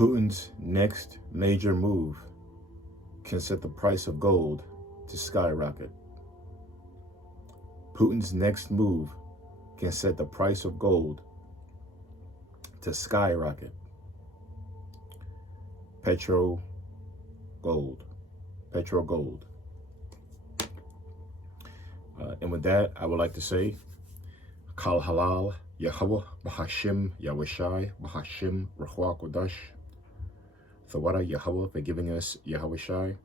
Putin's next major move can set the price of gold to skyrocket. Putin's next move can set the price of gold to skyrocket. Petro gold. Petro gold. And with that, I would like to say, Kal Halal, Yahweh, Bahashim, Yahushai, Bahashim, Ruach Kodash. Thawada Yahweh for giving us Yahushai.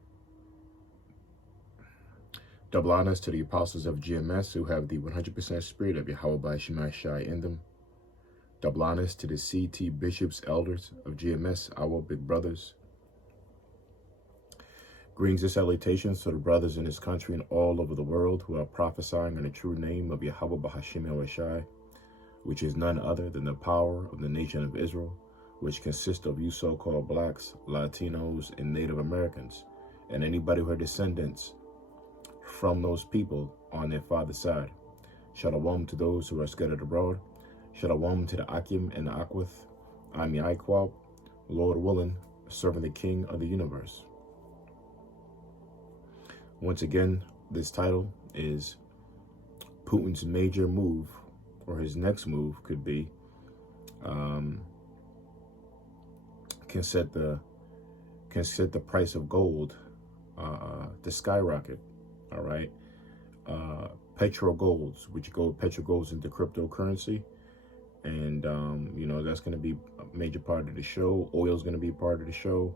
Double honors to the apostles of GMS who have the 100% spirit of Yahweh by Shemai in them. Double honors to the CT bishops, elders of GMS, our big brothers. Greetings and salutations to the brothers in this country and all over the world who are prophesying in the true name of Yahweh Bahashim Yahushai, which is none other than the power of the nation of Israel, which consists of you so-called blacks, Latinos, and Native Americans, and anybody who are descendants from those people on their father's side. Shalom to those who are scattered abroad. Shalom to the Akim and the Akwith. I'm Yaquab, Lord willing, serving the King of the universe. Once again, this title is Putin's major move, or his next move could be, can set the price of gold to skyrocket. All right, petro golds, petro golds into cryptocurrency, and you know, that's going to be a major part of the show. Oil is going to be part of the show,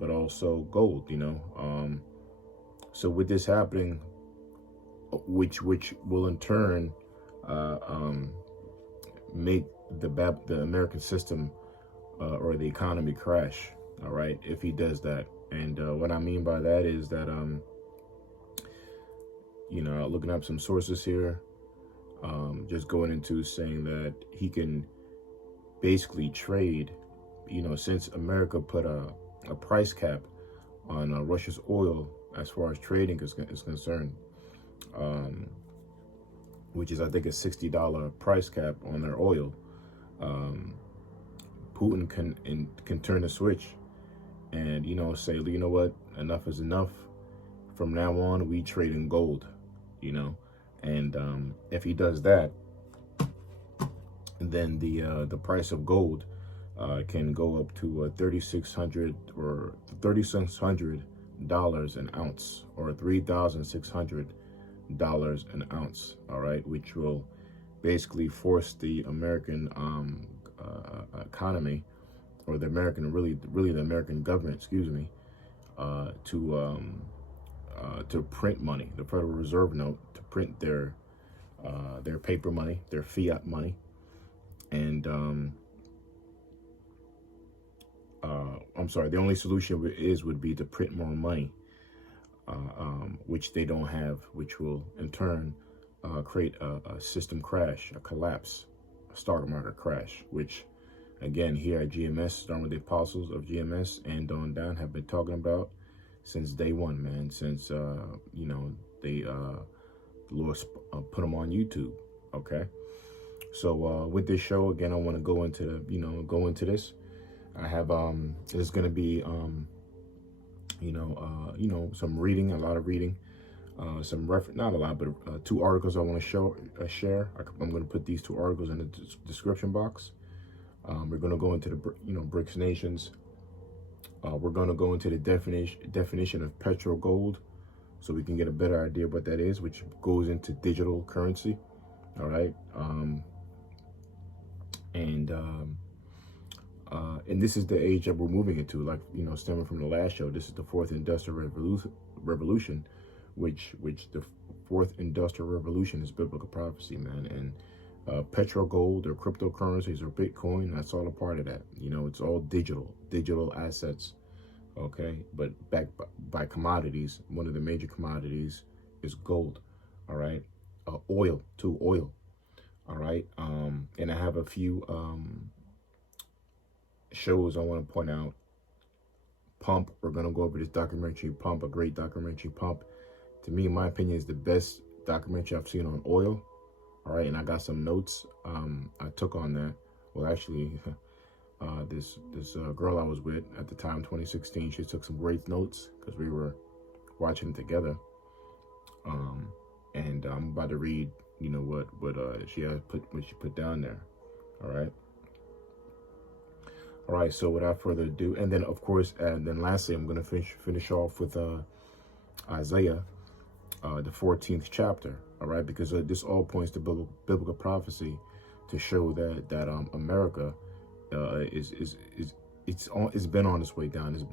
but also gold. You know, so with this happening, which will in turn make the American system or the economy crash. All right, if he does that, and what I mean by that is that you know, looking up some sources here, just going into saying that he can basically trade, you know, since America put a price cap on Russia's oil as far as trading is concerned, which is, I think, a $60 price cap on their oil. Putin can turn the switch and, you know, say, you know what, enough is enough. From now on, we trade in gold, you know, and if he does that, then the price of gold can go up to $3,600 or $3,600 an ounce, or $3,600 an ounce. All right, which will basically force the American economy, or the American really the American government, excuse me, to print money, the Federal Reserve note, to print their paper money, their fiat money, and I'm sorry, the only solution would be to print more money, which they don't have, which will in turn create a system crash, a collapse, a stock market crash, which again here at GMS, starting with the apostles of GMS and on down, have been talking about since day one, man. Since you know, they the Lord put them on YouTube. Okay, so with this show, again, I want to go into this. I have there's going to be you know, some reading, a lot of reading, not a lot, but 2 articles I want to share. I'm going to put these 2 articles in the description box. We're going to go into the BRICS nations. We're going to go into the definition of petro gold, so we can get a better idea of what that is, which goes into digital currency. All right, and this is the age that we're moving into, like, you know, stemming from the last show. This is the 4th industrial revolution, which the 4th industrial revolution is biblical prophecy, man. And petro gold or cryptocurrencies or Bitcoin, that's all a part of that. You know, it's all digital assets. Okay, but backed by commodities. One of the major commodities is gold. All right, oil. All right, and I have a few shows I want to point out. Pump, we're going to go over this documentary, Pump, a great documentary. Pump, to me, in my opinion, is the best documentary I've seen on oil. All right, and I got some notes I took on that. Well, actually, This girl I was with at the time, 2016, she took some great notes because we were watching together. And I'm about to read, what she put down there. All right. So without further ado, and then of course, and then lastly, I'm going to finish off with Isaiah, the 14th chapter. All right, because this all points to biblical prophecy to show that America it's been on its way down. It's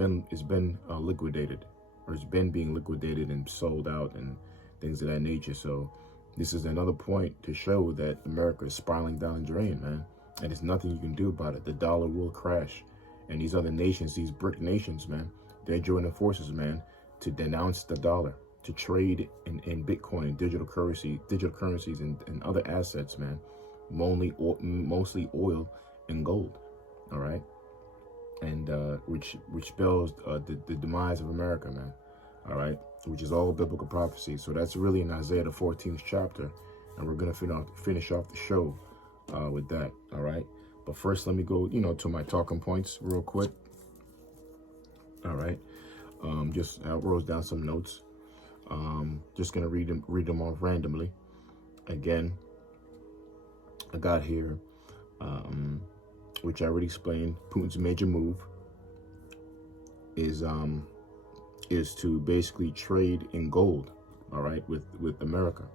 been liquidated, or it's been being liquidated and sold out and things of that nature. So this is another point to show that America is spiraling down the drain, man. And there's nothing you can do about it. The dollar will crash. And these other nations, these BRIC nations, man, they're joining forces, man, to denounce the dollar, to trade in Bitcoin, digital currencies, and other assets, man, mostly oil and gold. All right, and which spells the demise of America, man. All right, which is all biblical prophecy. So that's really in Isaiah the 14th chapter, and we're gonna finish off the show with that. All right, but first let me go, to my talking points real quick. All right, I wrote down some notes. Just gonna read them off randomly. Again, I got here, which I already explained. Putin's major move is to basically trade in gold, all right, with America,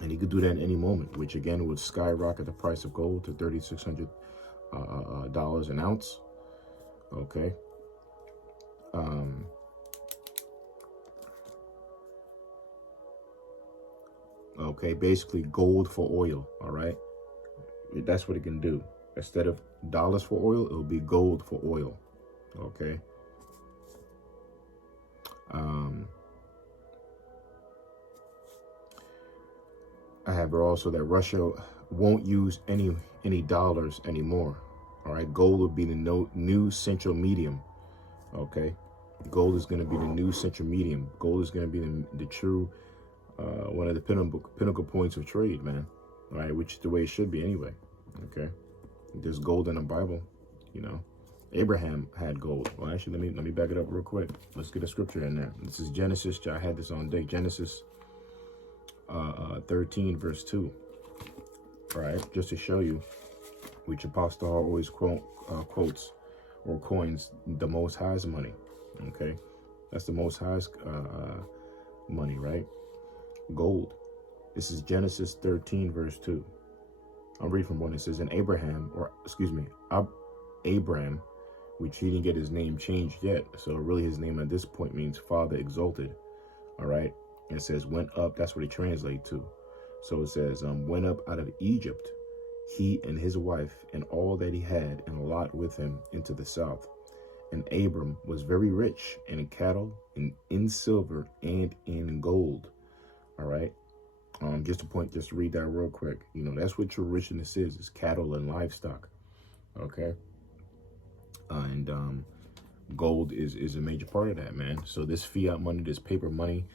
and he could do that at any moment, which again would skyrocket the price of gold to $3,600 an ounce. Okay. Okay, basically gold for oil, all right? That's what it can do. Instead of dollars for oil, it'll be gold for oil, okay? I have also that Russia won't use any dollars anymore, all right? Gold will be the new central medium, okay? Gold is going to be the new central medium. Gold is going to be the true one of the pinnacle points of trade, man. All right, which is the way it should be anyway. Okay, there's gold in the Bible. Abraham had gold. Well, actually, let me back it up real quick. Let's get a scripture in there. This is Genesis. I had this on day. Genesis 13 verse 2. All right, just to show you, which Apostle always quotes or coins the Most High's money. Okay, that's the Most High's money, right? Gold. This is Genesis 13 verse 2. I'll read from one. It says, Abram, which he didn't get his name changed yet, so really his name at this point means Father Exalted. All right, and it says went up. That's what it translates to. So it says went up out of Egypt, he and his wife and all that he had, and Lot with him, into the south. And Abram was very rich in cattle and in silver and in gold. All right. Just to read that real quick. That's what true richness is cattle and livestock. Okay. And gold is a major part of that, man. So this fiat money, this paper money,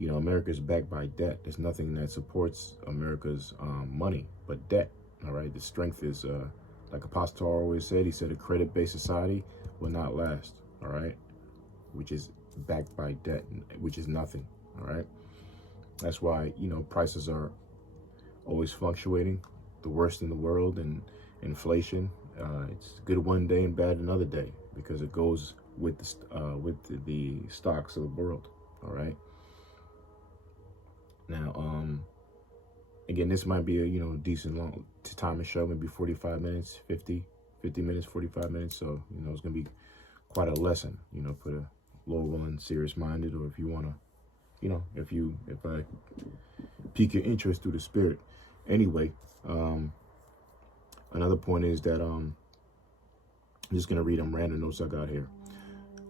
America is backed by debt. There's nothing that supports America's money but debt. All right. The strength is, like Apostle always said, he said a credit-based society will not last. All right. Which is backed by debt, which is nothing. All right. That's why, prices are always fluctuating, the worst in the world, and inflation. It's good one day and bad another day because it goes with the stocks of the world. All right. Now, again, this might be a decent long time to show, maybe 45 minutes, 50 minutes, 45 minutes. So it's gonna be quite a lesson. For the loyal and serious-minded, or if you want to. If I pique your interest through the Spirit. Anyway, another point is that I'm just going to read them random notes I got here.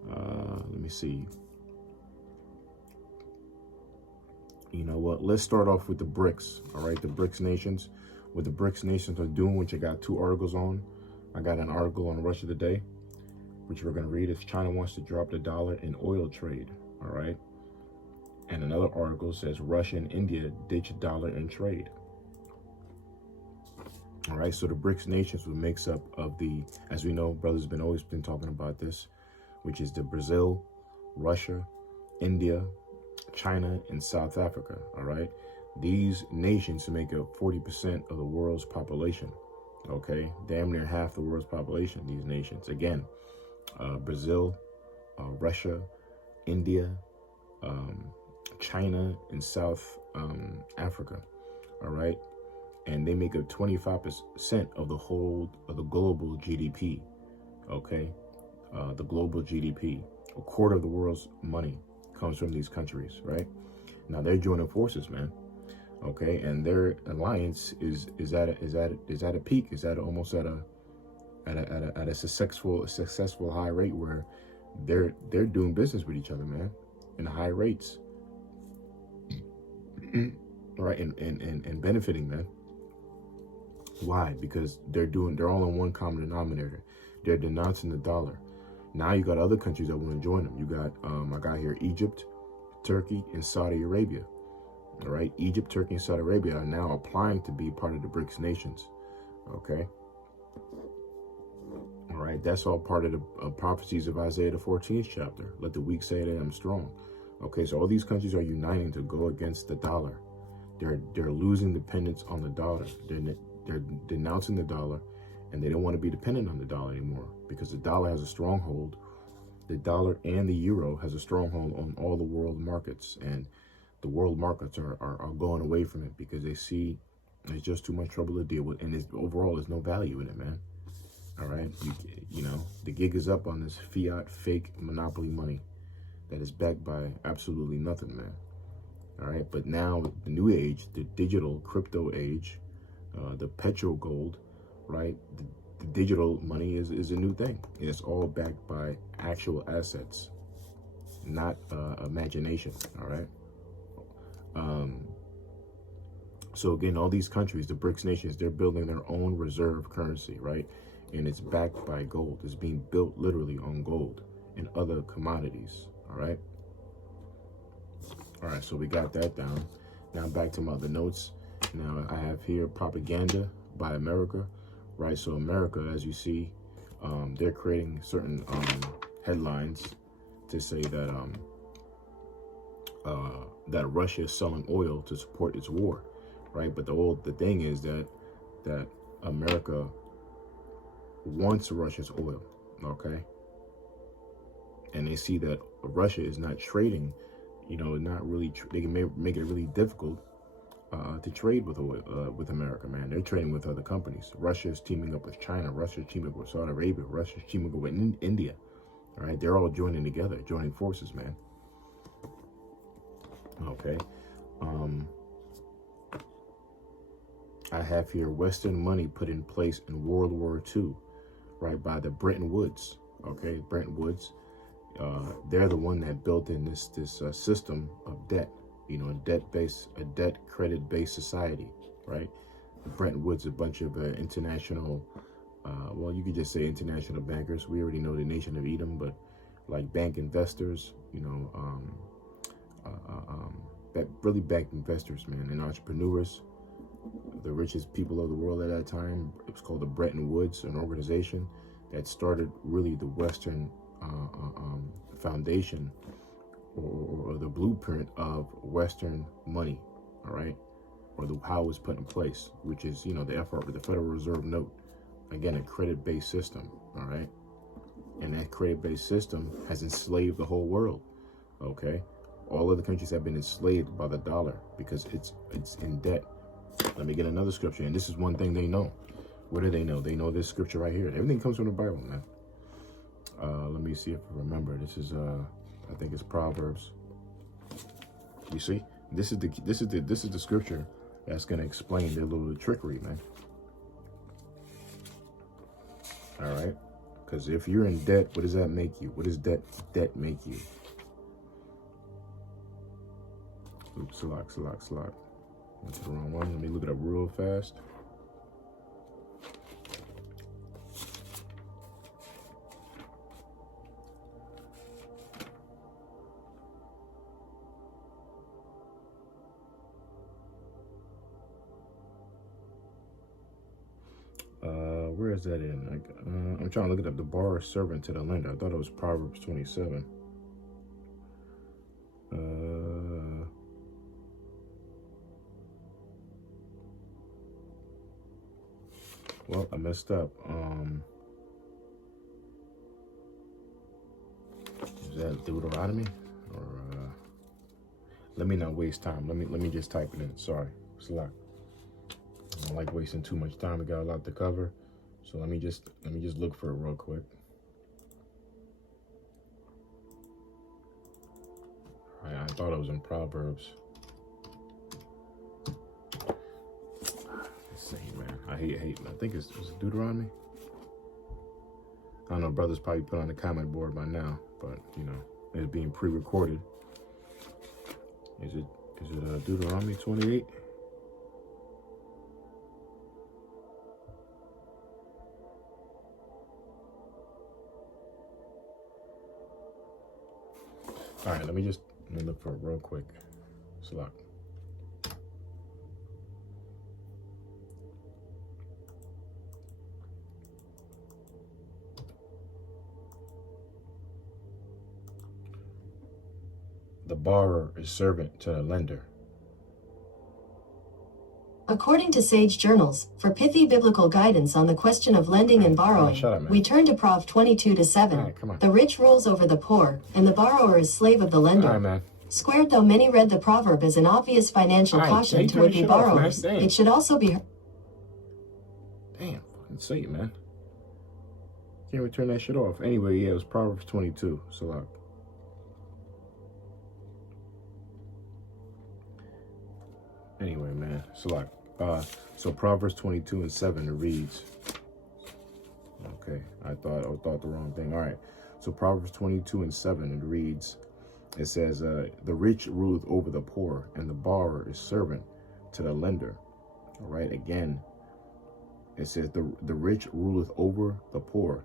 Let me see. You know what? Let's start off with the BRICS. All right, the BRICS nations. What the BRICS nations are doing, which I got 2 articles on. I got an article on Russia Today, which we're going to read. Is China wants to drop the dollar in oil trade. All right. And another article says Russia and India ditch dollar in trade. All right, so the BRICS nations, what makes up of the, as we know, brothers been always been talking about this, which is the Brazil, Russia, India, China, and South Africa. All right, these nations make up 40% of the world's population. Okay, damn near half the world's population. These nations, again, Brazil, Russia, India, China, and South Africa. All right, and they make up 25% of the whole of the global GDP. Okay, the global GDP, a quarter of the world's money comes from these countries, right? Now they're joining forces, man. Okay, and their alliance is at a peak, is at almost at a successful high rate where they're doing business with each other, man, in high rates, right? And benefiting, man. Why? Because they're all on one common denominator. They're denouncing the dollar. Now you got other countries that want to join them. You got I got here Egypt, Turkey, and Saudi Arabia. All right, Egypt, Turkey, and Saudi Arabia are now applying to be part of the BRICS nations. Okay. All right, that's all part of the prophecies of Isaiah the 14th chapter. Let the weak say that I'm strong. Okay, so all these countries are uniting to go against the dollar. They're losing dependence on the dollar. They're denouncing the dollar, and they don't want to be dependent on the dollar anymore because the dollar has a stronghold. The dollar and the euro has a stronghold on all the world markets, and the world markets are going away from it because they see it's just too much trouble to deal with, and overall there's no value in it, man. All right, you know, the gig is up on this fiat fake monopoly money that is backed by absolutely nothing, man. All right, but now the new age, the digital crypto age, the Petro gold, right? The digital money is a new thing. It's all backed by actual assets, not imagination. All right. So again, all these countries, the BRICS nations, they're building their own reserve currency, right? And it's backed by gold. It's being built literally on gold and other commodities. All right. All right, so we got that down. Now back to my other notes. Now I have here propaganda by America, right? So America, as you see, they're creating certain headlines to say that that Russia is selling oil to support its war, right? But the thing is that America wants Russia's oil, okay? And they see that Russia is not trading. You know, not really. They can make it really difficult to trade with oil, with America, man. They're trading with other companies. Russia is teaming up with China. Russia is teaming up with Saudi Arabia. Russia is teaming up with India. All right, they're all joining together, joining forces, man. Okay. I have here Western money put in place in World War II, right, by the Bretton Woods. Okay, Bretton Woods. They're the one that built in this system of debt, you know, a debt credit-based society, right? Bretton Woods, a bunch of international, well, you could just say international bankers. We already know the nation of Edom, but like bank investors, you know, that really bank investors, man, and entrepreneurs, the richest people of the world at that time. It was called the Bretton Woods, an organization that started really the Western foundation or the blueprint of Western money, all right, or how it was put in place, which is, you know, the Federal Reserve note, again, a credit-based system, all right, and that credit-based system has enslaved the whole world. Okay, all of the countries have been enslaved by the dollar because it's in debt. Let me get another scripture, and this is one thing they know. What do they know? They know this scripture right here. Everything comes from the Bible, man. Let me see if I remember. This is I think it's Proverbs. You see, this is the scripture that's gonna explain their little trickery, man. All right, because if you're in debt, what does that make you? What does debt make you? Oops, slack. Went to the wrong one. Let me look it up real fast. where is that in? Like, I'm trying to look it up. The borrower is servant to the lender. I thought it was Proverbs 27. Well, I messed up. Is that Deuteronomy? Or let me not waste time. Let me just type it in. Sorry, it's a lot. I don't like wasting too much time. We got a lot to cover, so let me just look for it real quick. I thought it was in Proverbs. Let's see, man. I hate. I think it's Deuteronomy. I don't know. Brothers probably put on the comment board by now, but you know, it's being pre-recorded. Is it Deuteronomy 28? All right, let me look for it real quick. It's a lot. The borrower is servant to the lender. According to Sage Journals, for pithy biblical guidance on the question of lending and borrowing, we turn to Prov 22-7. Right, the rich rules over the poor, and the borrower is slave of the lender. All right, man. Squared, though many read the proverb as an obvious financial caution to would-be borrowers, it should also be... Damn, fucking say it, man. Can't even turn that shit off. Anyway, yeah, it was Proverbs 22. So, anyway, man, so Proverbs 22:7 it reads. Okay, I thought the wrong thing. All right, so Proverbs 22:7 it reads. It says, "The rich ruleth over the poor, and the borrower is servant to the lender." All right, again, it says the rich ruleth over the poor.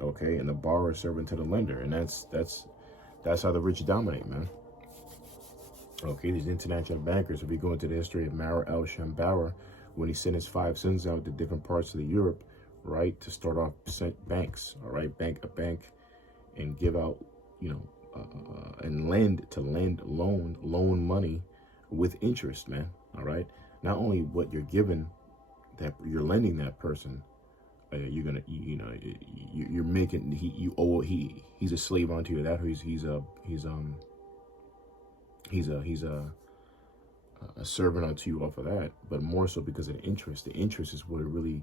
Okay, and the borrower is servant to the lender, and that's how the rich dominate, man. Okay, these international bankers, if we go into the history of Maurer L. Schambauer, when he sent his 5 sons out to different parts of the Europe, right, to start off banks, all right, bank and give out, you know, and loan money with interest, man, all right? Not only what you're giving, that you're lending that person, you're gonna, you're making, he's a slave onto you, that he's a servant unto you off of that, but more so because of the interest. The interest is what really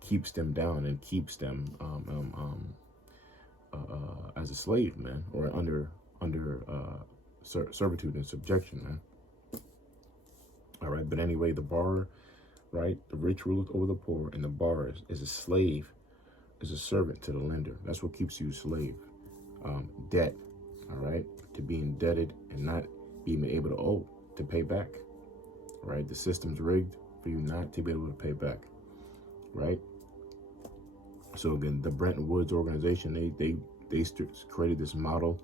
keeps them down and keeps them as a slave, man, or under servitude and subjection, man. All right, but anyway, the borrower, right? The rich ruleth over the poor, and the borrower is a slave, is a servant to the lender. That's what keeps you a slave. Debt, all right, to be indebted and not even able to owe, to pay back, right? The system's rigged for you not to be able to pay back, right? So again, the Bretton Woods organization, they created this model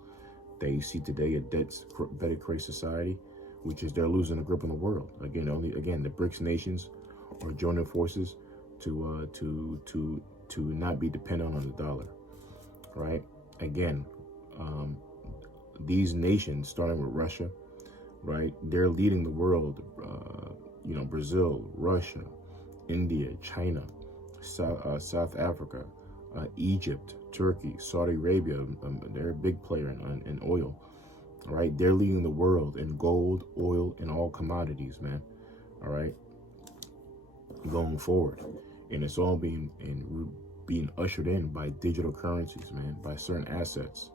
that you see today, a debt-credit society, which is they're losing a grip on the world. Again, the BRICS nations are joining forces to not be dependent on the dollar, right? Again, these nations, starting with Russia, right? They're leading the world. Brazil, Russia, India, China, South Africa, Egypt, Turkey, Saudi Arabia. They're a big player in oil, right? They're leading the world in gold, oil, and all commodities, man. All right, going forward, and it's all being ushered in by digital currencies, man, by certain assets.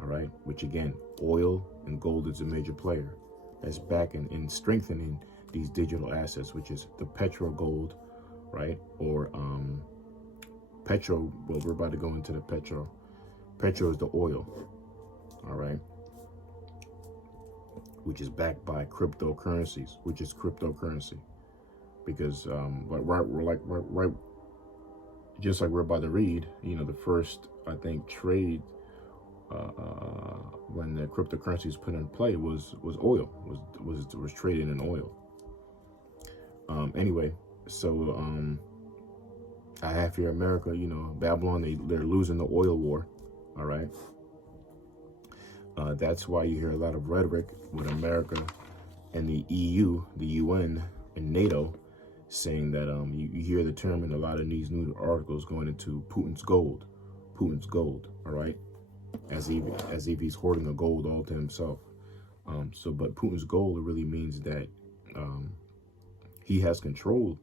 All right, which again, oil and gold is a major player that's backing and strengthening these digital assets, which is the Petro gold, right? Or Petro, well, we're about to go into the Petro. Petro is the oil, all right, which is backed by cryptocurrencies, which is cryptocurrency, because right, just like we're about to read, the first, I think, trade when the cryptocurrency was put in play was oil, was traded in oil. Anyway, so I have here America, you know, Babylon, they're losing the oil war. All right. That's why you hear a lot of rhetoric with America and the EU, the UN, and NATO saying that you hear the term in a lot of these news articles going into Putin's gold, all right, as if he's hoarding a gold all to himself. But Putin's gold really means that he has control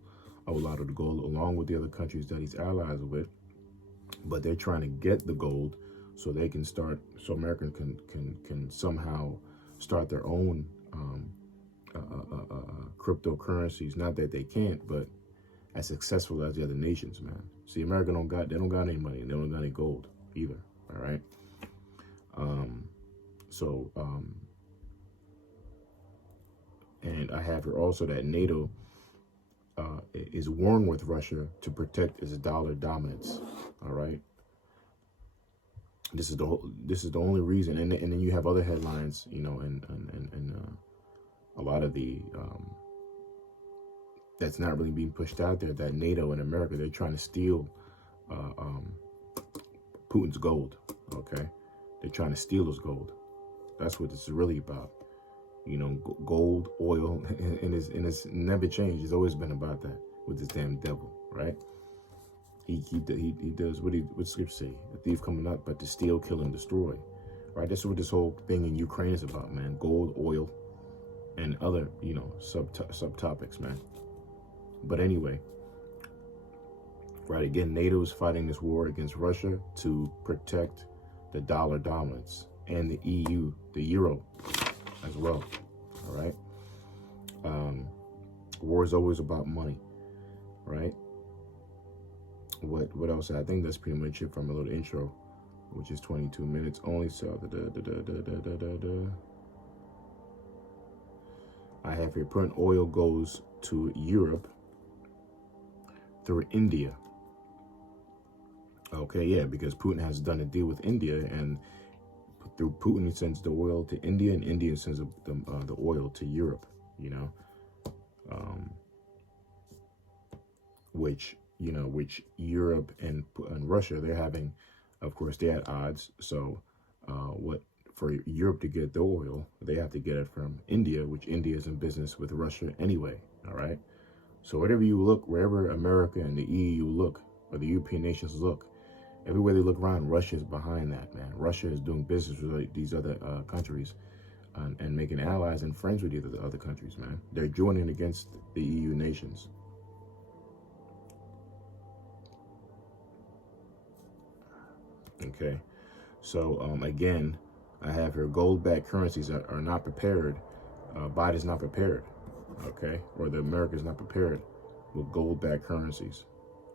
of a lot of the gold along with the other countries that he's allies with, but they're trying to get the gold so they can start, so America can somehow start their own cryptocurrencies. Not that they can't, but as successful as the other nations, man. See, America don't got any money, and they don't got any gold either. All right. And I have here also that NATO is warring with Russia to protect its dollar dominance. All right. This is the only reason, and then you have other headlines, you know, and a lot of the that's not really being pushed out there, that NATO and America, they're trying to steal Putin's gold. Okay, they're trying to steal his gold. That's what this is really about. You know, gold, oil, and it's never changed. It's always been about that with this damn devil, right? He does what scripture say. The thief coming up, but to steal, kill, and destroy. Right? That's what this whole thing in Ukraine is about, man. Gold, oil, and other, you know, subtopics, man. But anyway, right, again, NATO is fighting this war against Russia to protect the dollar dominance, and the EU, the euro, as well. All right. War is always about money, right? What else? I think that's pretty much it from a little intro, which is 22 minutes only. So I have here, Putin oil goes to Europe through India. Okay, yeah, because Putin has done a deal with India, and through Putin he sends the oil to India, and India sends the oil to Europe. You know, which Europe and Russia, they're having, of course, they're at odds. So for Europe to get the oil, they have to get it from India, which India is in business with Russia anyway. All right. So wherever you look, wherever America and the EU look, or the European nations look, everywhere they look around, Russia is behind that, man. Russia is doing business with these other countries and making allies and friends with these other countries, man. They're joining against the EU nations. Okay, so again, I have here gold-backed currencies that are not prepared. Biden's not prepared, okay, or the America's not prepared with gold-backed currencies.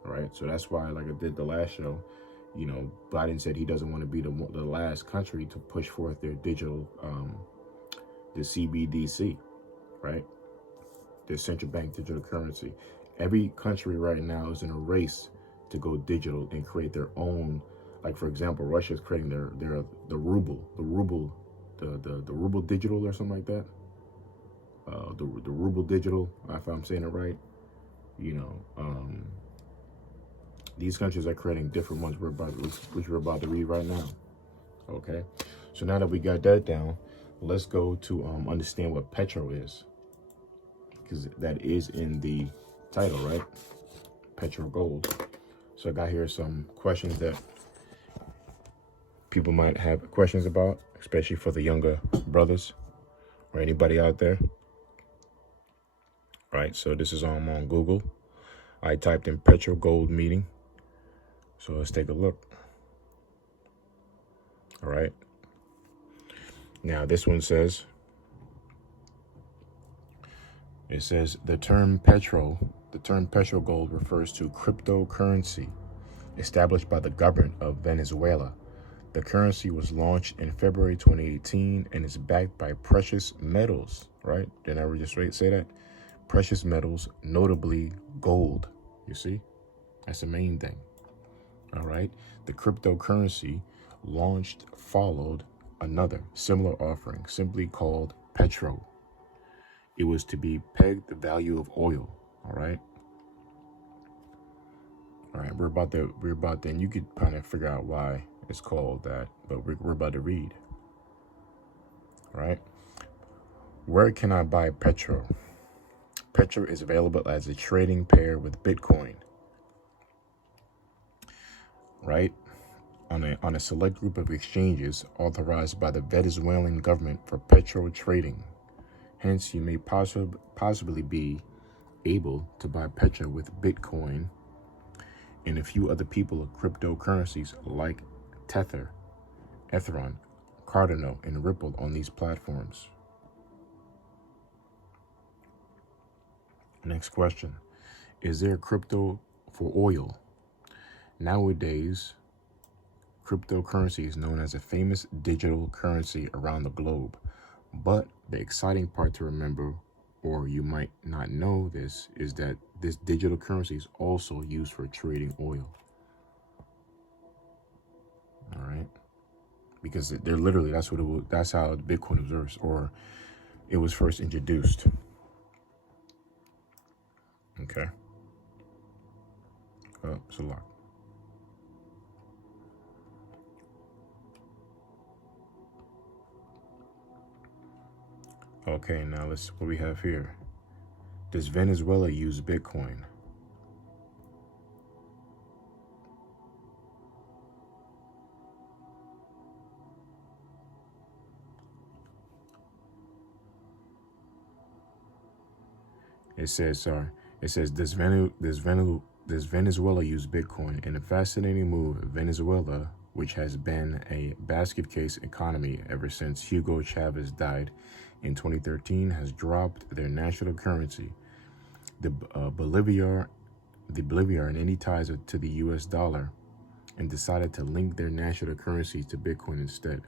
All right, so that's why, like I did the last show, you know, Biden said he doesn't want to be the last country to push forth their digital, the CBDC, right? Their central bank digital currency. Every country right now is in a race to go digital and create their own. Like, for example, Russia is creating the ruble digital or something like that. The ruble digital, if I'm saying it right. You know, these countries are creating different ones, which we're about to read right now. Okay, so now that we got that down, let's go to understand what Petro is, because that is in the title, right? Petro gold. So I got here some questions that people might have questions about, especially for the younger brothers or anybody out there. Right, so this is on Google. I typed in Petro gold meeting. So let's take a look. All right. Now this one says, it says the term Petro gold refers to cryptocurrency established by the government of Venezuela. The currency was launched in February 2018 and is backed by precious metals, right? Didn't I just say that? Precious metals, notably gold. You see? That's the main thing. All right. The cryptocurrency launched followed another similar offering, simply called Petro. It was to be pegged the value of oil. All right. All right, we're about to, and you could kind of figure out why it's called that, but we're about to read. All right. Where can I buy Petro? Petro is available as a trading pair with Bitcoin. Right? On a select group of exchanges authorized by the Venezuelan government for Petro trading. Hence, you may possibly be able to buy Petro with Bitcoin and a few other people of cryptocurrencies like Tether, Ethereum, Cardano, and Ripple on these platforms. Next question. Is there crypto for oil? Nowadays, cryptocurrency is known as a famous digital currency around the globe. But the exciting part to remember, or you might not know this, is that this digital currency is also used for trading oil. All right, because they're literally, that's how Bitcoin observes, or it was first introduced. Okay. Oh, it's a lot. Okay, now let's what we have here. Does Venezuela use Bitcoin? It says, does Venezuela use Bitcoin? In a fascinating move, Venezuela, which has been a basket case economy ever since Hugo Chavez died in 2013, has dropped their national currency, the Bolivar, and any ties to the US dollar, and decided to link their national currency to Bitcoin instead.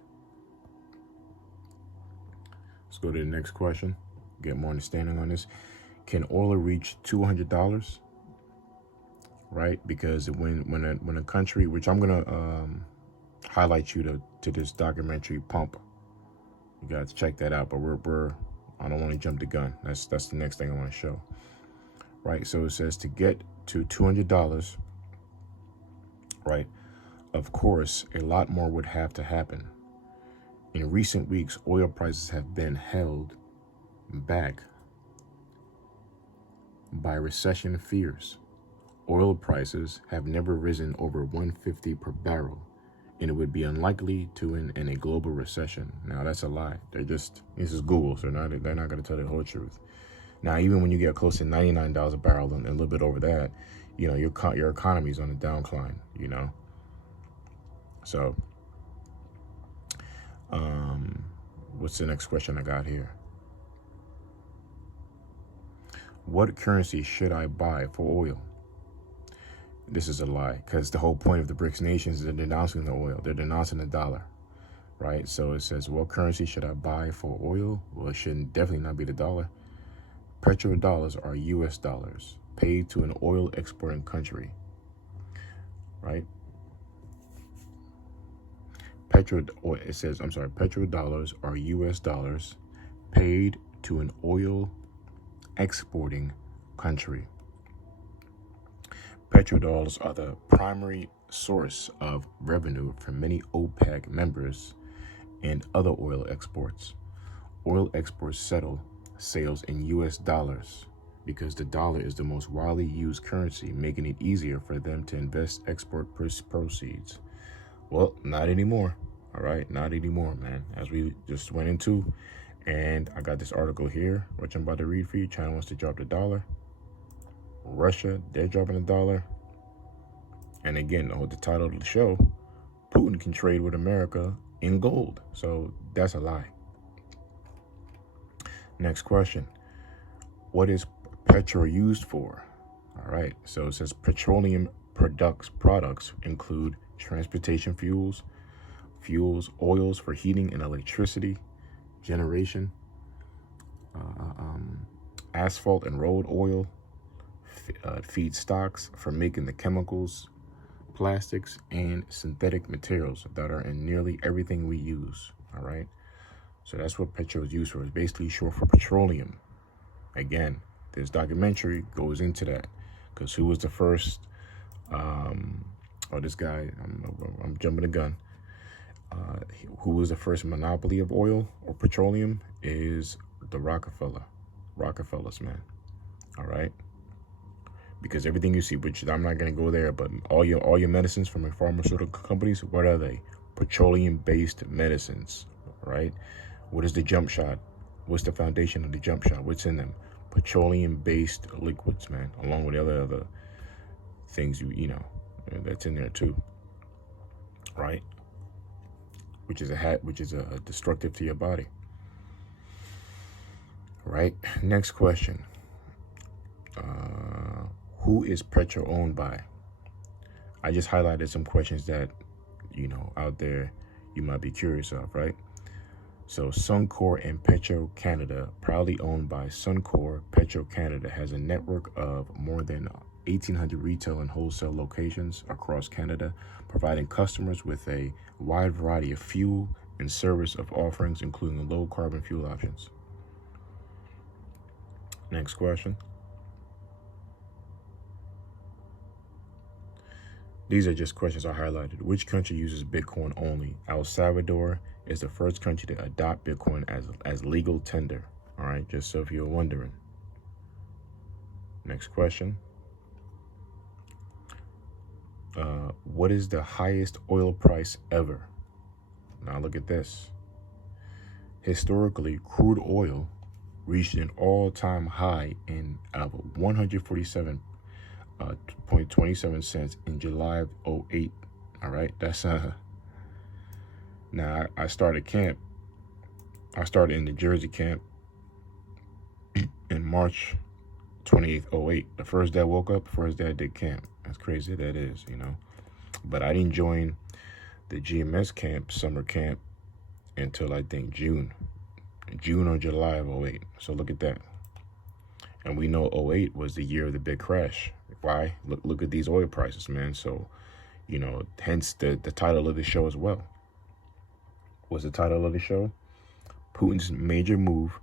Let's go to the next question, get more understanding on this. Can oil reach $200? Right, because when a country, which I'm gonna highlight you to this documentary Pump, you guys check that out. But I don't want to jump the gun. That's the next thing I want to show. Right, so it says to get to $200. Right, of course, a lot more would have to happen. In recent weeks, oil prices have been held back by recession fears. Oil prices have never risen over $150 per barrel, and it would be unlikely to in a global recession. Now that's a lie. This is Google, so they're not going to tell the whole truth. Now, even when you get close to $99 a barrel and a little bit over that, you know, your economy is on a downcline, you know. So, what's the next question I got here? What currency should I buy for oil? This is a lie, because the whole point of the BRICS nations is they're denouncing the oil. They're denouncing the dollar, right? So it says, what currency should I buy for oil? Well, it shouldn't definitely not be the dollar. Petrodollars are US dollars paid to an oil exporting country, right? Petrodollars are US dollars paid to an oil exporting country. Petrodollars are the primary source of revenue for many OPEC members and other oil exports. Oil exports settle sales in US dollars because the dollar is the most widely used currency, making it easier for them to invest export proceeds. Well, not anymore. All right, not anymore, man. As we just went into, and I got this article here, which I'm about to read for you. China wants to drop the dollar. Russia, they're dropping the dollar. And again, the title of the show, Putin can trade with America in gold. So that's a lie. Next question. What is Petro used for? All right, so it says petroleum products include transportation fuels, oils for heating and electricity generation, asphalt and road oil, feedstocks for making the chemicals, plastics, and synthetic materials that are in nearly everything we use. All right, so that's what Petro is used for. It's basically short for petroleum. Again, this documentary goes into that, because who was the first This guy, I'm jumping the gun. Who was the first monopoly of oil or petroleum is the Rockefellers, man. All right. Because everything you see, which I'm not going to go there, but all your medicines from the pharmaceutical companies, what are they? Petroleum-based medicines, right? What is the jump shot? What's the foundation of the jump shot? What's in them? Petroleum-based liquids, man, along with other things you know that's in there too, right? Which is a destructive to your body, right? Next question. Who is Petro owned by? I just highlighted some questions that, out there you might be curious of, right? So Suncor and Petro Canada, proudly owned by Suncor, Petro Canada has a network of more than 1,800 retail and wholesale locations across Canada, providing customers with a wide variety of fuel and service of offerings, including low carbon fuel options. Next question. These are just questions I highlighted. Which country uses Bitcoin only? El Salvador is the first country to adopt Bitcoin as legal tender. All right, just so if you're wondering. Next question. What is the highest oil price ever? Now look at this. Historically, crude oil reached an all-time high of 147.27 cents in July of 2008. All right, that's now I started camp. I started in the Jersey camp in March 28th, 2008. The first day I woke up, first day I did camp. That's crazy that is, But I didn't join the GMS camp, summer camp, until I think June or July of 2008. So look at that. And we know 2008 was the year of the big crash. Why? Look at these oil prices, man. So, hence the title of the show as well. What's the title of the show? Putin's major move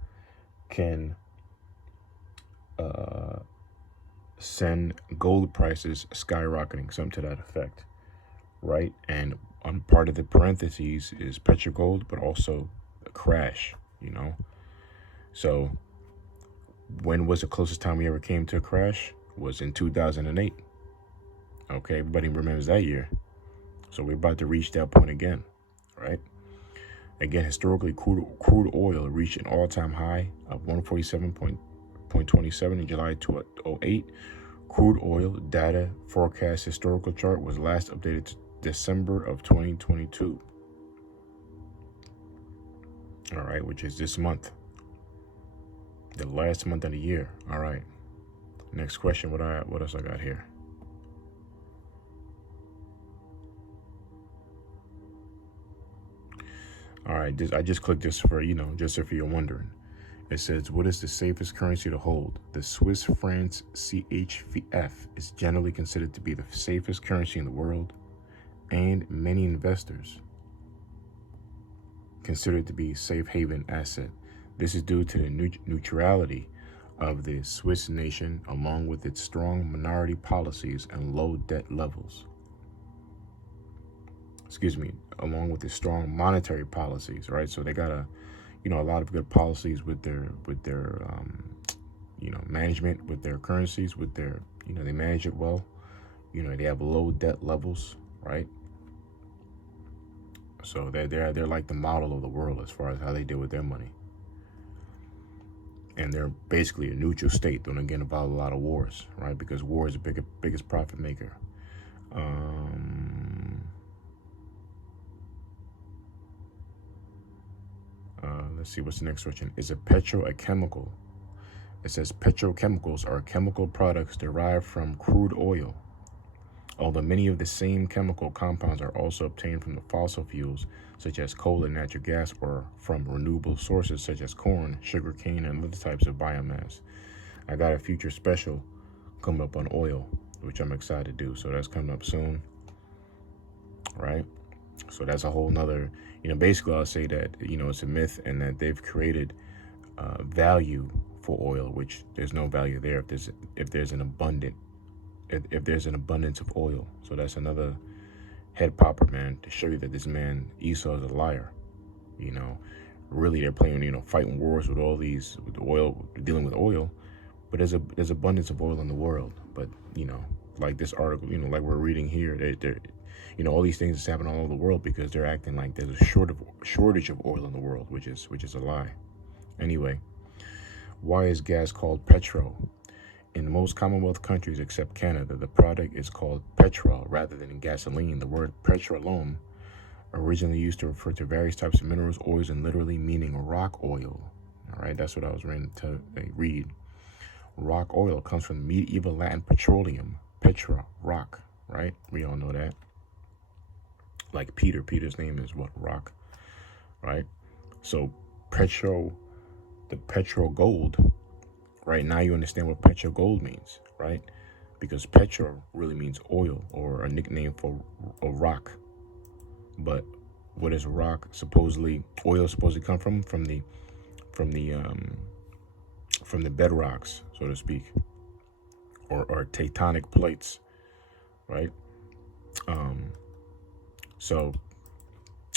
can send gold prices skyrocketing, something to that effect, right? And on part of the parentheses is Petro gold, but also a crash, So when was the closest time we ever came to a crash? Was in 2008. Okay, everybody remembers that year. So we're about to reach that point again, right? Again, historically, crude oil reached an all-time high of 147.27 in July 2008. Crude oil data forecast historical chart was last updated to December of 2022. All right, which is this month. The last month of the year. All right. Next question. What else I got here? All right. I just clicked this for, just if you're wondering. It says, what is the safest currency to hold? The Swiss franc CHF is generally considered to be the safest currency in the world, and many investors consider it to be a safe haven asset. This is due to the neutrality of the Swiss nation, along with its strong minority policies and low debt levels. Along with its strong monetary policies, right? So they got a lot of good policies with their management, with their currencies, with their, they manage it well. They have low debt levels, right? So they're like the model of the world as far as how they deal with their money. And they're basically a neutral state. They don't get involved in a lot of wars, right? Because war is the biggest profit maker. Let's see, what's the next question? Is a petro a chemical? It says petrochemicals are chemical products derived from crude oil. Although many of the same chemical compounds are also obtained from the fossil fuels, such as coal and natural gas, or from renewable sources such as corn, sugarcane, and other types of biomass. I got a future special coming up on oil, which I'm excited to do. So that's coming up soon, right? So that's a whole nother, basically I'll say that, it's a myth, and that they've created value for oil, which there's no value there if there's an abundant if there's an abundance of oil. So that's another head popper, man, to show you that this man Esau is a liar. You know, really they're playing, you know, fighting wars with all these, with oil, dealing with oil, but there's abundance of oil in the world. But, you know, like this article, you know, like we're reading here, they're you know, all these things is happening all over the world because they're acting like there's a shortage of oil in the world, which is a lie. Anyway, why is gas called Petro? In most Commonwealth countries except Canada, the product is called petrol rather than gasoline. The word petroleum, originally used to refer to various types of minerals, oils, and literally meaning rock oil. All right, that's what I was reading to read. Rock oil comes from medieval Latin petroleum, petra, rock, right? We all know that. Like Peter's name is what? Rock, right? So the petro gold, right? Now you understand what petro gold means, right? Because petro really means oil, or a nickname for a rock. But what is rock? Oil supposedly come from the bedrocks, so to speak, or tectonic plates, right? So,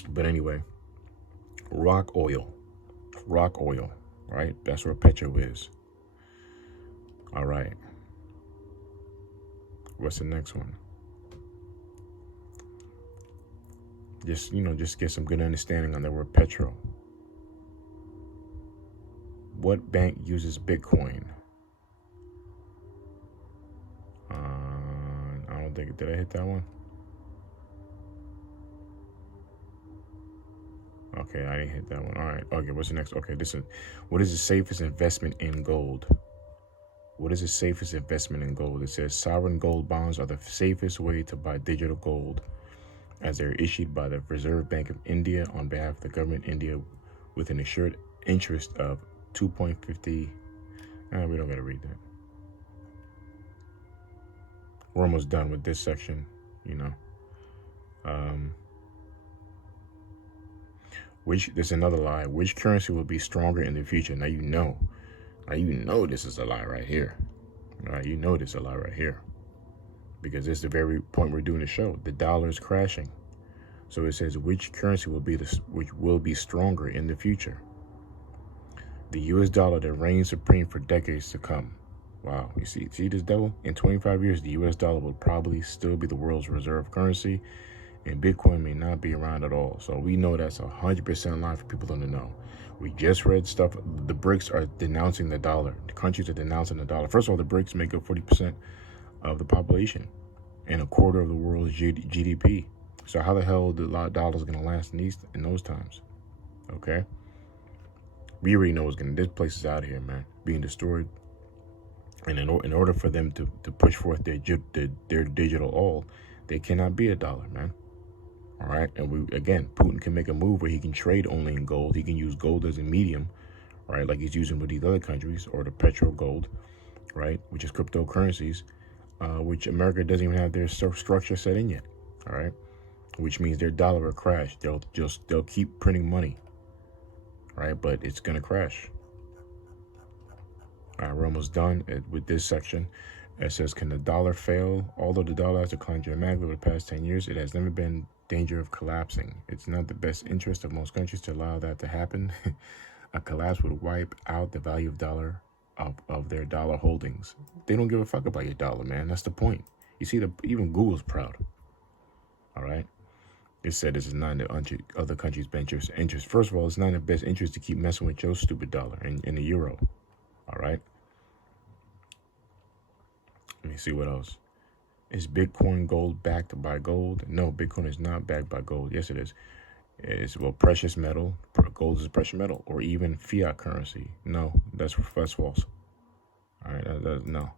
but anyway, rock oil, right? That's where petro is. All right. What's the next one? Just get some good understanding on the word petro. What bank uses Bitcoin? I don't think, did I hit that one? Okay, I didn't hit that one. All right. Okay, what's the next? Okay, what is the safest investment in gold? What is the safest investment in gold? It says sovereign gold bonds are the safest way to buy digital gold, as they're issued by the Reserve Bank of India on behalf of the government of India with an assured interest of 2.50. We don't got to read that. We're almost done with this section, you know. There's another lie. Which currency will be stronger in the future? Now you know this is a lie right here. All right, you know this is a lie right here. Because this is the very point we're doing the show. The dollar is crashing. So it says which currency will be stronger in the future? The US dollar that reigns supreme for decades to come. Wow, you see this devil? In 25 years, the US dollar will probably still be the world's reserve currency, and Bitcoin may not be around at all. So we know that's 100% lie for people to know. We just read stuff. The BRICS are denouncing the dollar. The countries are denouncing the dollar. First of all, the BRICS make up 40% of the population and a quarter of the world's GDP. So how the hell the dollar is going to last in those times? Okay. We already know this place is out here, man, being destroyed. And in order for them to push forth their digital oil, they cannot be a dollar, man. All right. And Putin can make a move where he can trade only in gold. He can use gold as a medium, right? Like he's using with these other countries, or the petro gold, right? Which is cryptocurrencies, which America doesn't even have their structure set in yet. All right. Which means their dollar will crash. They'll keep printing money. Right. But it's going to crash. All right. We're almost done with this section. It says, can the dollar fail? Although the dollar has declined dramatically over the past 10 years, it has never been in danger of collapsing. It's not the best interest of most countries to allow that to happen. A collapse would wipe out the value of their dollar holdings. They don't give a fuck about your dollar, man. That's the point. You see, even Google's proud. All right. It said this is not in the other countries' best interest. First of all, it's not in the best interest to keep messing with your stupid dollar and the euro. All right. Let me see what else. Is Bitcoin gold backed by gold? No, Bitcoin is not backed by gold. Yes, it is. It's precious metal. Gold is a precious metal, or even fiat currency. No, that's false. All right, no.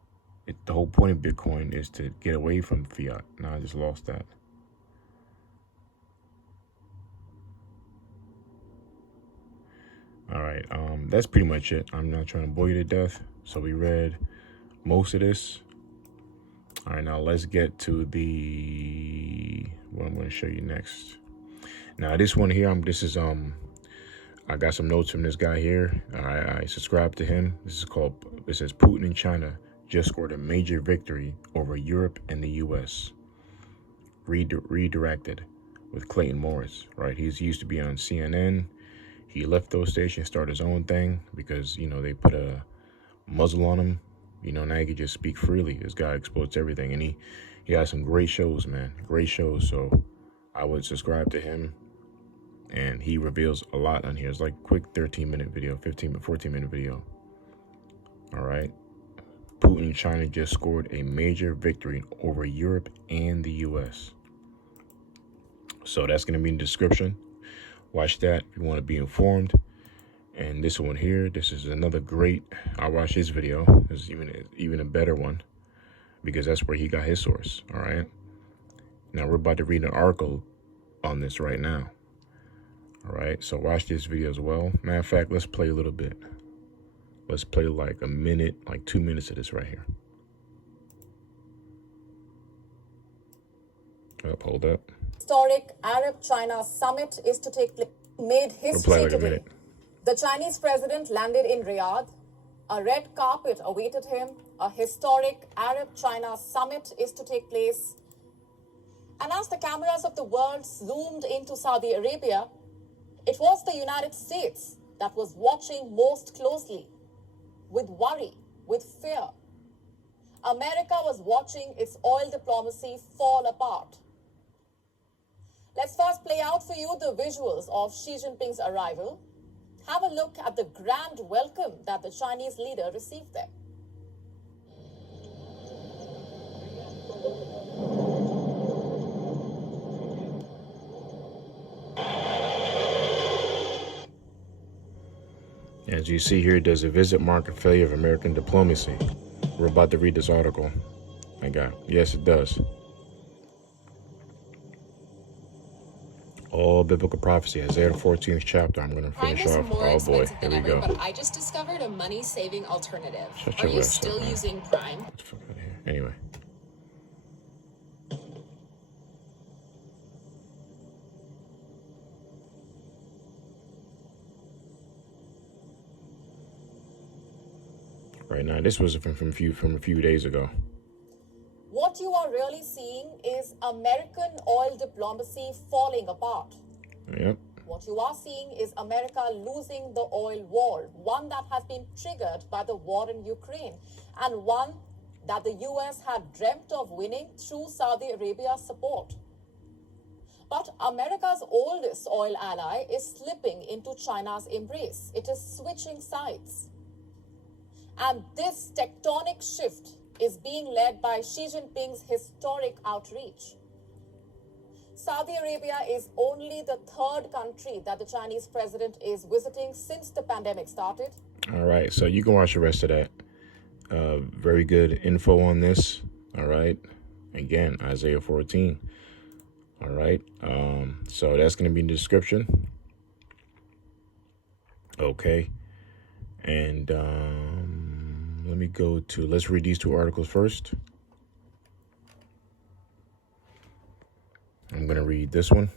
The whole point of Bitcoin is to get away from fiat. Now I just lost that. All right, that's pretty much it. I'm not trying to bore you to death. So we read most of this. All right, now let's get to what I'm going to show you next. Now this one here, I got some notes from this guy here. I subscribed to him. It says Putin in China just scored a major victory over Europe and the U.S. Redirected with Clayton Morris, right? He used to be on CNN. He left those stations, started his own thing because, you know, they put a muzzle on him. You know, now he can just speak freely. This guy explodes everything. And he has some great shows, man. Great shows. So I would subscribe to him. And he reveals a lot on here. It's like quick 13-minute video, 14-minute video. All right. Putin, China just scored a major victory over Europe and the U.S. So that's going to be in the description. Watch that if you want to be informed. And this one here, this is another great, I watched his video. This is even a better one because that's where he got his source. All right. Now we're about to read an article on this right now. All right. So watch this video as well. Matter of fact, let's play a little bit. Let's play like a minute, like 2 minutes of this right here. Hold up. Historic Arab-China summit is to take place. Made history today. The Chinese president landed in Riyadh. A red carpet awaited him. A historic Arab-China summit is to take place. And as the cameras of the world zoomed into Saudi Arabia, it was the United States that was watching most closely, with worry, with fear. America was watching its oil diplomacy fall apart. Let's first play out for you the visuals of Xi Jinping's arrival. Have a look at the grand welcome that the Chinese leader received there. As you see here, does a visit mark a failure of American diplomacy? We're about to read this article. Yes, it does. All biblical prophecy, Isaiah 14th chapter. I'm going to finish off. Oh boy, here we go. But I just discovered a money-saving alternative. Shut Are your you ass still up, man. using Prime? Get the fuck out of here. Anyway. Right now, this was from a few days ago. What you are really seeing is American oil diplomacy falling apart. Yep. What you are seeing is America losing the oil war, one that has been triggered by the war in Ukraine, and one that the US had dreamt of winning through Saudi Arabia's support. But America's oldest oil ally is slipping into China's embrace. It is switching sides. And this tectonic shift is being led by Xi Jinping's historic outreach. Saudi Arabia is only the third country that the Chinese president is visiting since the pandemic started. All right, so you can watch the rest of that. Very good info on this. All right. Again, Isaiah 14. All right. So that's going to be in the description. Okay. And let's read these two articles first. I'm going to read this one.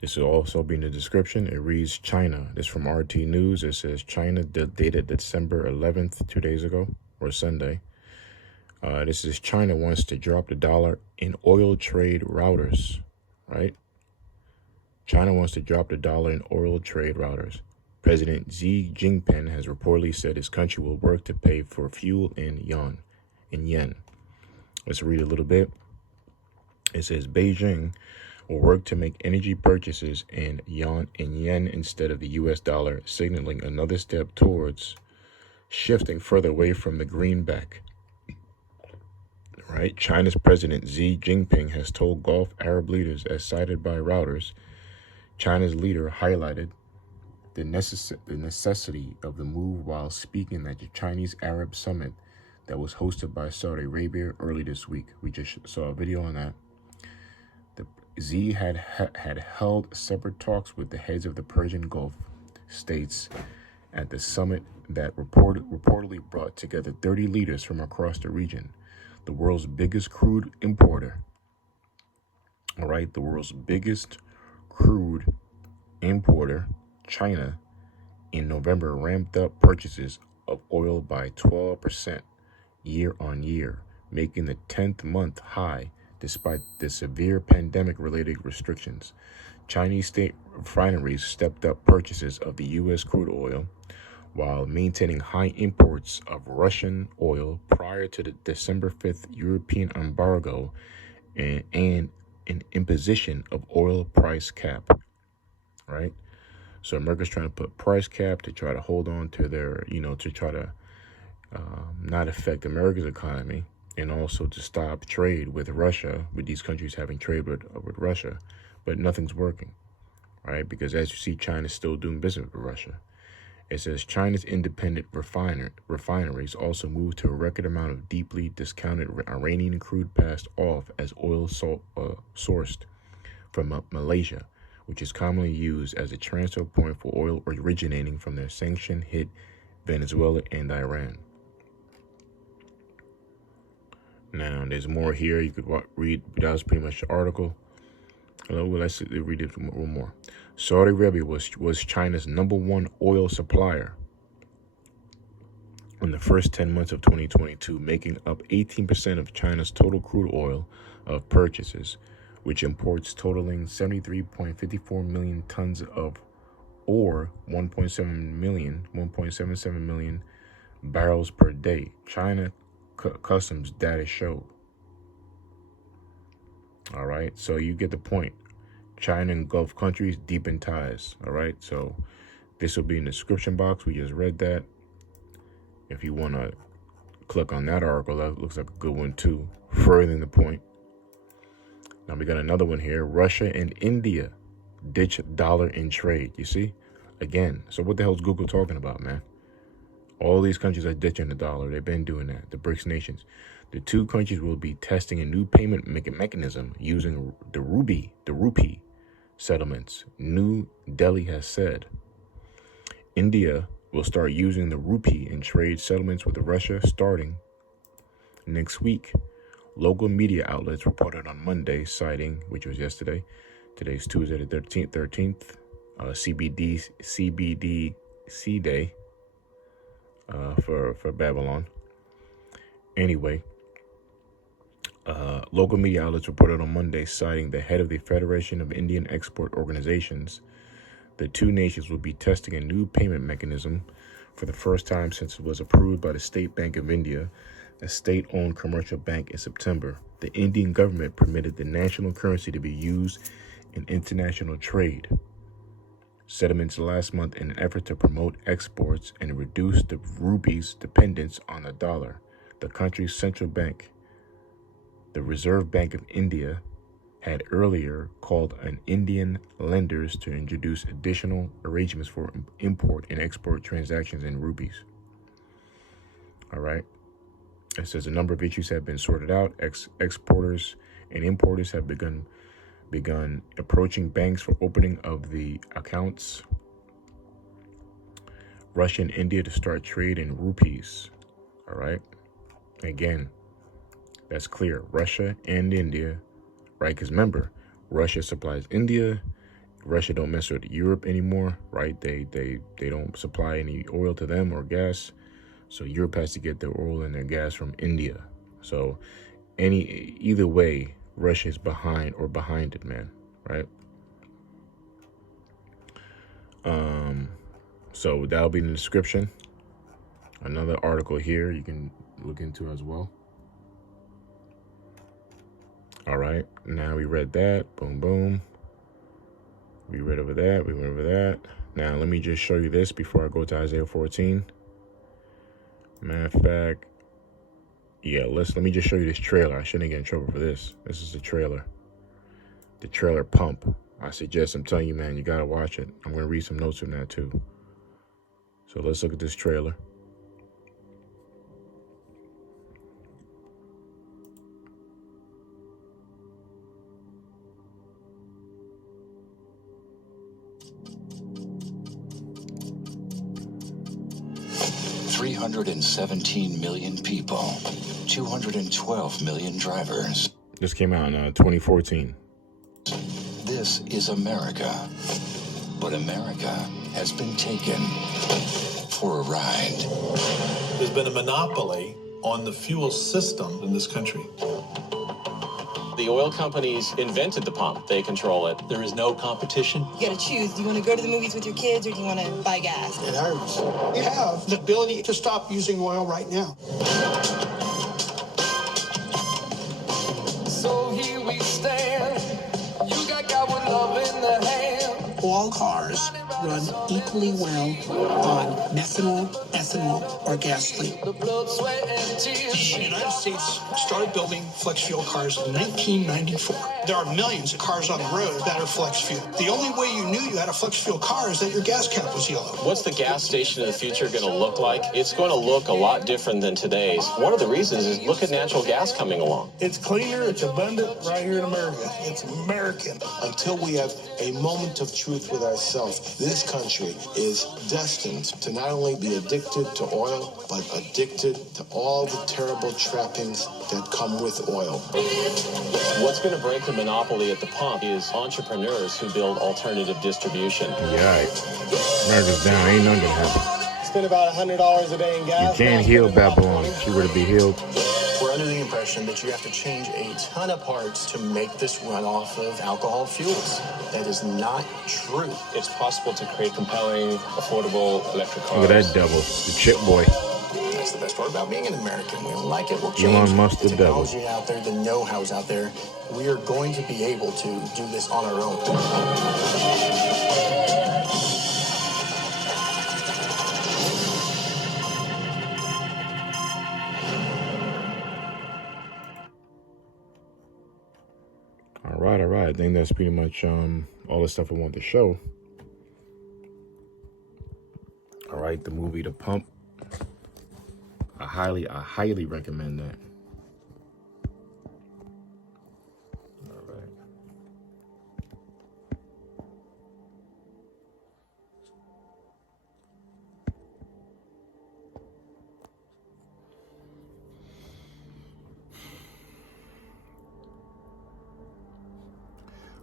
This will also be in the description. It reads China. This is from RT News. It says China, dated December 11th, 2 days ago, or Sunday. This is China wants to drop the dollar in oil trade routers, right? China wants to drop the dollar in oil trade routers. President Xi Jinping has reportedly said his country will work to pay for fuel in yen. Let's read a little bit. It says Beijing will work to make energy purchases in yen instead of the US dollar, signaling another step towards shifting further away from the greenback. Right? China's President Xi Jinping has told Gulf Arab leaders, as cited by Reuters, China's leader highlighted the necessity of the move while speaking at the Chinese Arab Summit that was hosted by Saudi Arabia early this week. We just saw a video on that. Xi had held separate talks with the heads of the Persian Gulf states at the summit that reportedly brought together 30 leaders from across the region. The world's biggest crude importer. All right, the world's biggest crude importer, China, in November ramped up purchases of oil by 12% year on year, making the 10th month high despite the severe pandemic-related restrictions. Chinese state refineries stepped up purchases of the U.S. crude oil while maintaining high imports of Russian oil prior to the December 5th European embargo and an imposition of oil price cap, right? So America's trying to put price cap to try to hold on to their, to try to not affect America's economy, and also to stop trade with Russia, with these countries having trade with Russia. But nothing's working, right? Because as you see, China's still doing business with Russia. It says China's independent refineries also moved to a record amount of deeply discounted Iranian crude passed off as oil sourced from Malaysia, which is commonly used as a transfer point for oil originating from their sanction-hit Venezuela and Iran. Now, there's more here. You could read. That was pretty much the article. Let's read it one more. Saudi Arabia was China's #1 oil supplier in the first 10 months of 2022, making up 18% of China's total crude oil of purchases, which imports totaling 73.54 million tons of ore, 1.77 million barrels per day. China customs data show. All right, so you get the point. China and Gulf countries deepen ties. All right, so this will be in the description box. We just read that. If you want to click on that article, that looks like a good one too, furthering the point. Now we got another one here. Russia and India ditch dollar in trade. You see, again. So what the hell is Google talking about, man? All these countries are ditching the dollar. They've been doing that. The BRICS nations. The two countries will be testing a new payment mechanism using the rupee settlements, New Delhi has said. India will start using the rupee in trade settlements with Russia starting next week. Local media outlets reported on Monday, citing, which was yesterday, today's Tuesday the 13th, CBDC day for Babylon. Anyway, local media outlets reported on Monday, citing the head of the Federation of Indian Export Organizations. The two nations will be testing a new payment mechanism for the first time since it was approved by the State Bank of India, a state-owned commercial bank, in September. The Indian government permitted the national currency to be used in international trade settlements last month in an effort to promote exports and reduce the rupee's dependence on the dollar. The country's central bank, the Reserve Bank of India, had earlier called on Indian lenders to introduce additional arrangements for import and export transactions in rupees. All right. It says a number of issues have been sorted out. Exporters and importers have begun approaching banks for opening of the accounts. Russia and India to start trade in rupees. All right. Again, that's clear. Russia and India, right? Because remember, Russia supplies India. Russia don't mess with Europe anymore, right? They don't supply any oil to them or gas. So Europe has to get their oil and their gas from India. So either way, Russia is behind it, man, right? So that'll be in the description. Another article here you can look into as well. All right, now we read that. Boom, boom. We read over that. We went over that. Now let me just show you this before I go to Isaiah 14. Matter of fact, yeah, let me just show you this trailer. I shouldn't get in trouble for this. This is the trailer. The trailer pump. I suggest, I'm telling you, man, you got to watch it. I'm going to read some notes from that too. So let's look at this trailer. $317 million people, 212 million drivers. This came out in 2014. This is America, but America has been taken. for a ride. There's been a monopoly on the fuel system in this country. The oil companies invented the pump. They control it. There is no competition. You gotta choose. Do you want to go to the movies with your kids or do you want to buy gas? It hurts. We have the ability to stop using oil right now. So here we stand. You got God with love in the hand. All cars run equally well on methanol, ethanol, or gasoline. The blood, sweat, and tears. The United States started building flex fuel cars in 1994. There are millions of cars on the road that are flex fuel. The only way you knew you had a flex fuel car is that your gas cap was yellow. What's the gas station of the future going to look like? It's going to look a lot different than today's. One of the reasons is look at natural gas coming along. It's cleaner, it's abundant right here in America. It's American. Until we have a moment of truth with ourselves, this country is destined to not only be addicted to oil, but addicted to all the terrible trappings that come with oil. What's going to break the monopoly at the pump is entrepreneurs who build alternative distribution. Yeah, America's down. Ain't nothing gonna happen. Spend about $100 a day in gas. You can't heal Babylon if she were to be healed. We're under the impression that you have to change a ton of parts to make this run off of alcohol fuels. That is not true. It's possible to create compelling, affordable electric cars. Look at that devil, the chip boy. That's the best part about being an American. We don't like it, we'll Elon change Musk, the the devil. technology out there, the know-how's out there. We are going to be able to do this on our own. All right. I think that's pretty much all the stuff I want to show. All right, the movie The Pump. I highly recommend that. All right.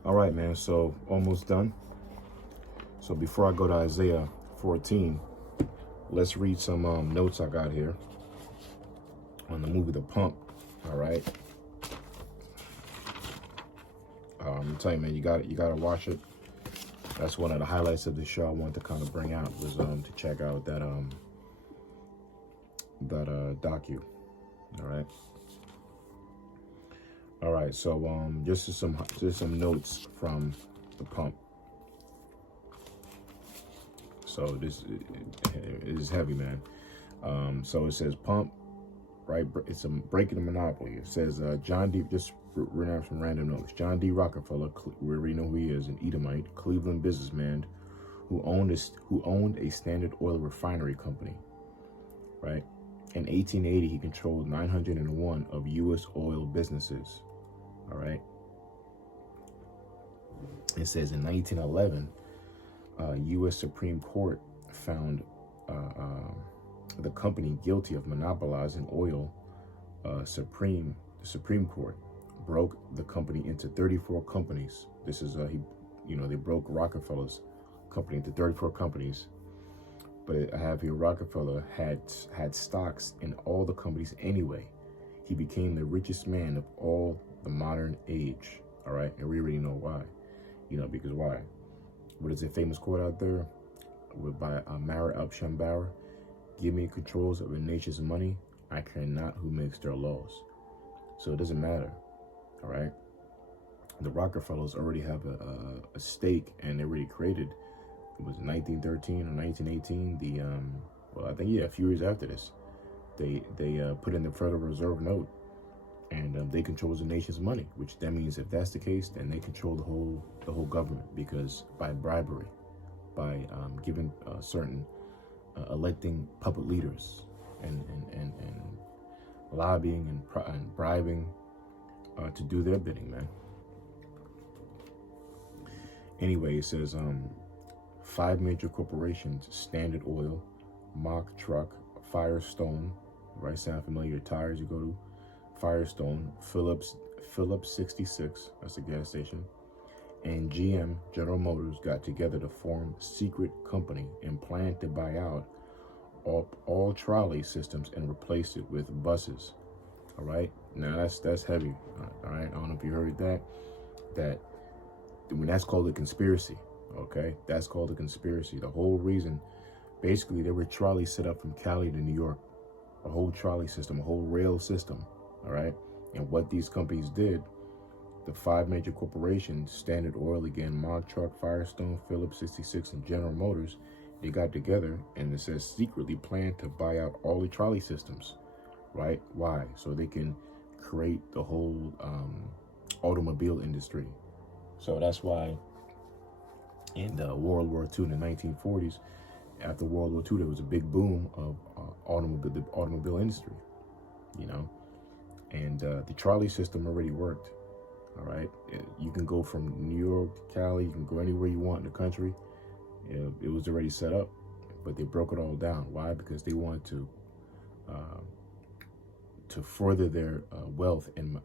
All right, man, so almost done. So before I go to Isaiah 14, let's read some notes I got here on the movie The Pump. All right. I'm telling you, man, you gotta watch it. That's one of the highlights of the show I wanted to kind of bring out was to check out that docu. All right, so just some notes from The Pump. So this is heavy, man. So it says Pump, right? It's a breaking the monopoly. It says John D. Just ran out some random notes. John D. Rockefeller, we already know who he is, an Edomite, Cleveland businessman who owned a Standard Oil refinery company, right? In 1880, he controlled 901 of U.S. oil businesses. All right. It says in 1911, U.S. Supreme Court found the company guilty of monopolizing oil. The Supreme Court broke the company into 34 companies. This is they broke Rockefeller's company into 34 companies. But I have here Rockefeller had stocks in all the companies anyway. He became the richest man of all the modern age. All right, and we already know why. Because why? What is a famous quote out there? By Mara Upshambauer? Give me controls of a nation's money, I care not who makes their laws. So it doesn't matter. All right. The Rockefellers already have a stake, and they already created. It was 1913 or 1918. I think a few years after this, they put in the Federal Reserve note, and they control the nation's money. Which that means if that's the case, then they control the whole government, because by bribery, by giving certain electing puppet leaders and lobbying and bribing to do their bidding, man. Anyway, it says 5 major corporations: Standard Oil, Mach Truck, Firestone, right? Sound familiar? Tires you go to, Firestone, Phillips 66, that's a gas station, and GM, General Motors, got together to form a secret company and planned to buy out all trolley systems and replaced it with buses. All right, now that's heavy. All right, I don't know if you heard that when that's called a conspiracy. Okay, that's called a conspiracy. The whole reason, basically, there were trolleys set up from Cali to New York, a whole trolley system, a whole rail system. All right, and what these companies did, the 5 major corporations, Standard Oil, again, Mog Truck, Firestone, Phillips 66, and General Motors, they got together and it says secretly planned to buy out all the trolley systems, right? Why? So they can create the whole automobile industry. So that's why in World War II in the 1940s, after World War II, there was a big boom of the automobile industry, you know, and the trolley system already worked. All right, you can go from New York to Cali, you can go anywhere you want in the country. It was already set up, but they broke it all down. Why? Because they wanted to further their wealth in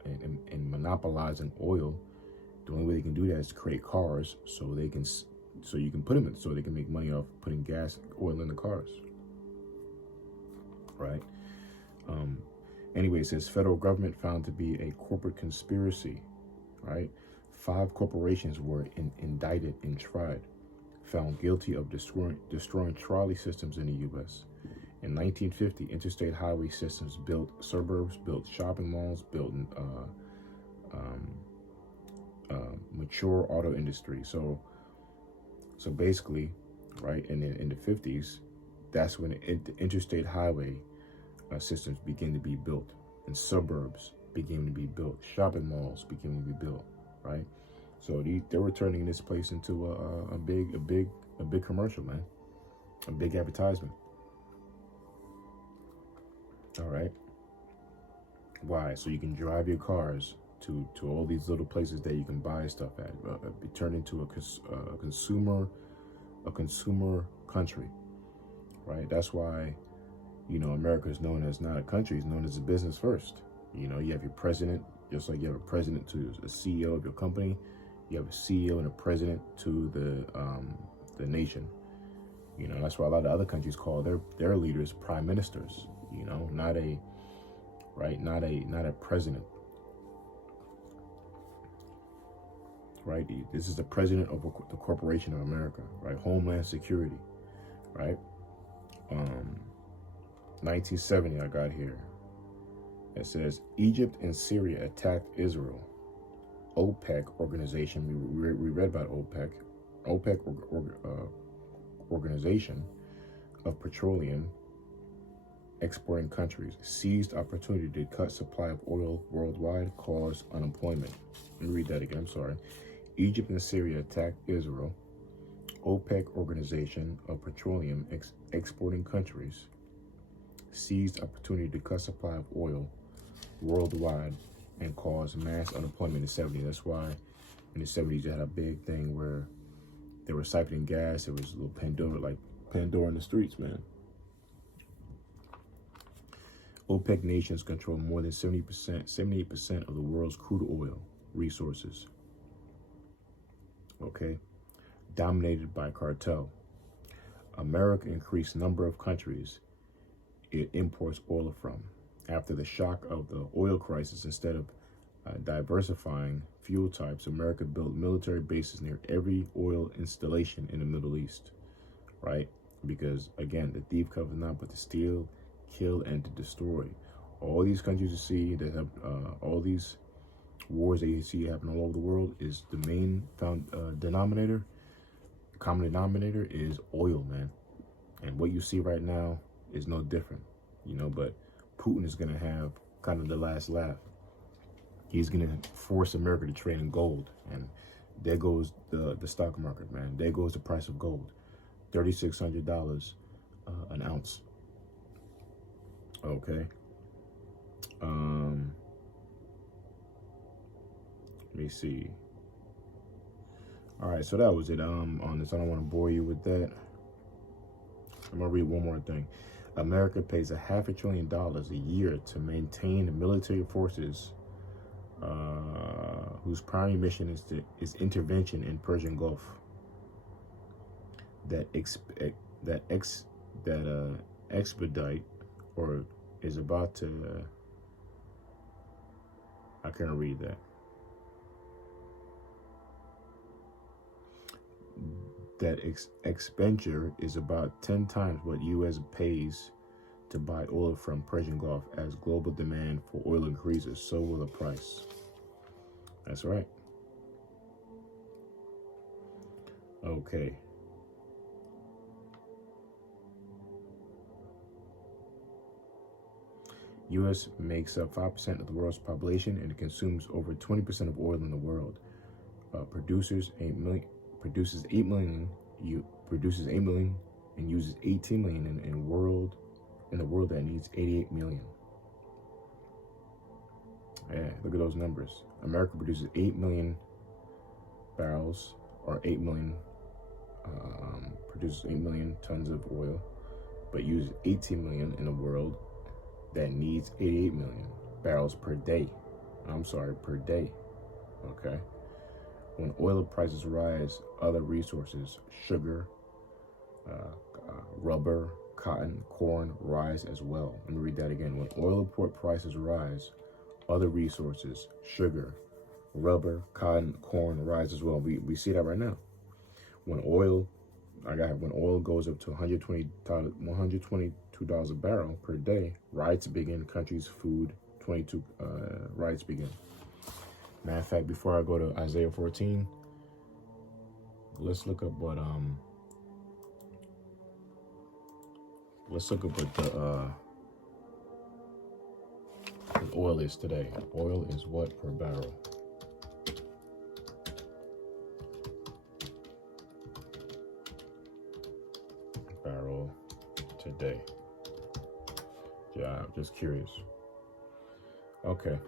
monopolizing oil. The only way they can do that is to create cars, so you can put them in, so they can make money off putting gas, oil in the cars. Right. Anyway, it says federal government found to be a corporate conspiracy. Right, 5 corporations were indicted and tried, found guilty of destroying trolley systems in the U.S. In 1950, interstate highway systems built suburbs, built shopping malls, built mature auto industry. So basically, right, in the 50s, that's when the interstate highway systems began to be built, and suburbs began to be built, shopping malls began to be built, right? So they were turning this place into a big commercial, man, a big advertisement. All right. Why? So you can drive your cars to all these little places that you can buy stuff at. Be turned into a consumer country, right? That's why, you know, America is known as not a country; it's known as a business first. You know, you have your president, just like you have a president to a CEO of your company. You have a CEO and a president to the nation. You know, that's why a lot of other countries call their leaders prime ministers. You know, not a president. Right? This is the president of the Corporation of America, right? Homeland Security, right? 1970, I got here. It says Egypt and Syria attacked Israel. OPEC organization, we read about OPEC. OPEC organization of petroleum exporting countries seized opportunity to cut supply of oil worldwide, cause unemployment. Let me read that again, I'm sorry. Egypt and Syria attacked Israel. OPEC organization of petroleum exporting countries seized opportunity to cut supply of oil worldwide and cause mass unemployment in the 70s. That's why in the 70s you had a big thing where they were siphoning gas. There was a little Pandora in the streets, man. OPEC nations control more than 78% of the world's crude oil resources. Okay, dominated by cartel. America increased number of countries it imports oil from. After the shock of the oil crisis, instead of diversifying fuel types, America built military bases near every oil installation in the Middle East, right? Because, again, the thief cometh not but to steal, kill, and to destroy. All these countries you see that have all these wars that you see happen all over the world is the main common denominator is oil, man. And what you see right now is no different, you know, but Putin is going to have kind of the last laugh. He's going to force America to trade in gold. And there goes the stock market, man. There goes the price of gold. $3,600 an ounce. Okay. Let me see. All right, so that was it on this. I don't want to bore you with that. I'm going to read one more thing. America pays $500 billion a year to maintain the military forces whose primary mission is intervention in Persian Gulf. That expedite, or is about to, I can't read that. That expenditure is about 10 times what U.S. pays to buy oil from Persian Gulf. As global demand for oil increases, so will the price. That's right. Okay. U.S. makes up 5% of the world's population and consumes over 20% of oil in the world. Produces 8 million and uses 18 million in the world that needs 88 million. Yeah, look at those numbers. America produces 8 million barrels, or 8 million, produces 8 million tons of oil, but uses 18 million in a world that needs 88 million barrels per day. Per day. Okay. When oil prices rise, other resources, sugar, rubber, cotton, corn, rise as well. Let me read that again. When oil import prices rise, other resources, sugar, rubber, cotton, corn, rise as well. We see that right now. When oil goes up to $122 a barrel per day, riots begin. Countries' food, riots begin. Matter of fact, before I go to Isaiah 14, let's look up what the oil is today. Oil is what per barrel? Barrel today. Yeah, I'm just curious. Okay.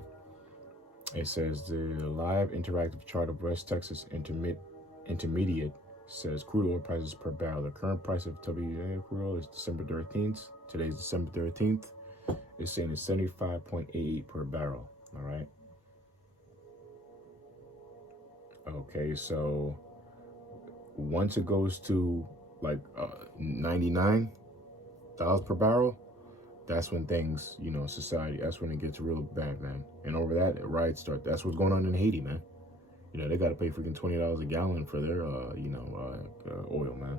It says the live interactive chart of West Texas Intermediate says crude oil prices per barrel. The current price of WTI crude oil is December 13th. Today's December 13th. It's saying it's 75.88 per barrel. All right. Okay, so once it goes to like $99 per barrel, that's when things, society, that's when it gets real bad, man. And over that, riots start. That's what's going on in Haiti, man. They got to pay freaking $20 a gallon for their, oil, man.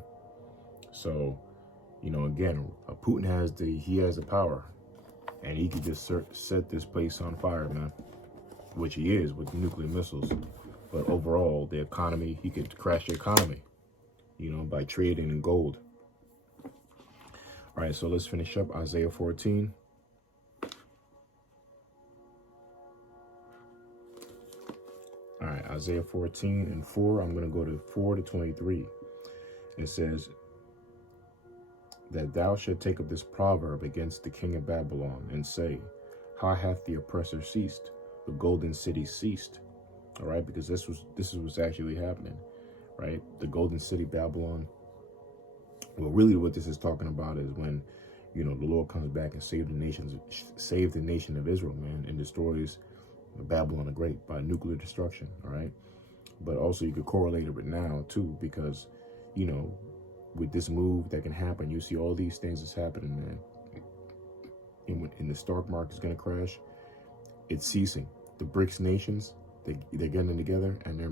So, again, Putin has the power, and he could just set this place on fire, man, which he is with nuclear missiles. But overall, the economy, he could crash the economy, by trading in gold. All right, so let's finish up Isaiah 14. All right, Isaiah 14 and 4. I'm going to go to 4 to 23. It says that thou shalt take up this proverb against the king of Babylon and say, how hath the oppressor ceased? The golden city ceased. All right, because this is what's actually happening, right? The golden city, Babylon. Well, really what this is talking about is when, the Lord comes back and save the nation of Israel, man, and destroys Babylon the Great by nuclear destruction, all right? But also you could correlate it with now, too, because, with this move that can happen, you see all these things that's happening, man. And the stock market is going to crash. It's ceasing. The BRICS nations, they're getting together and they're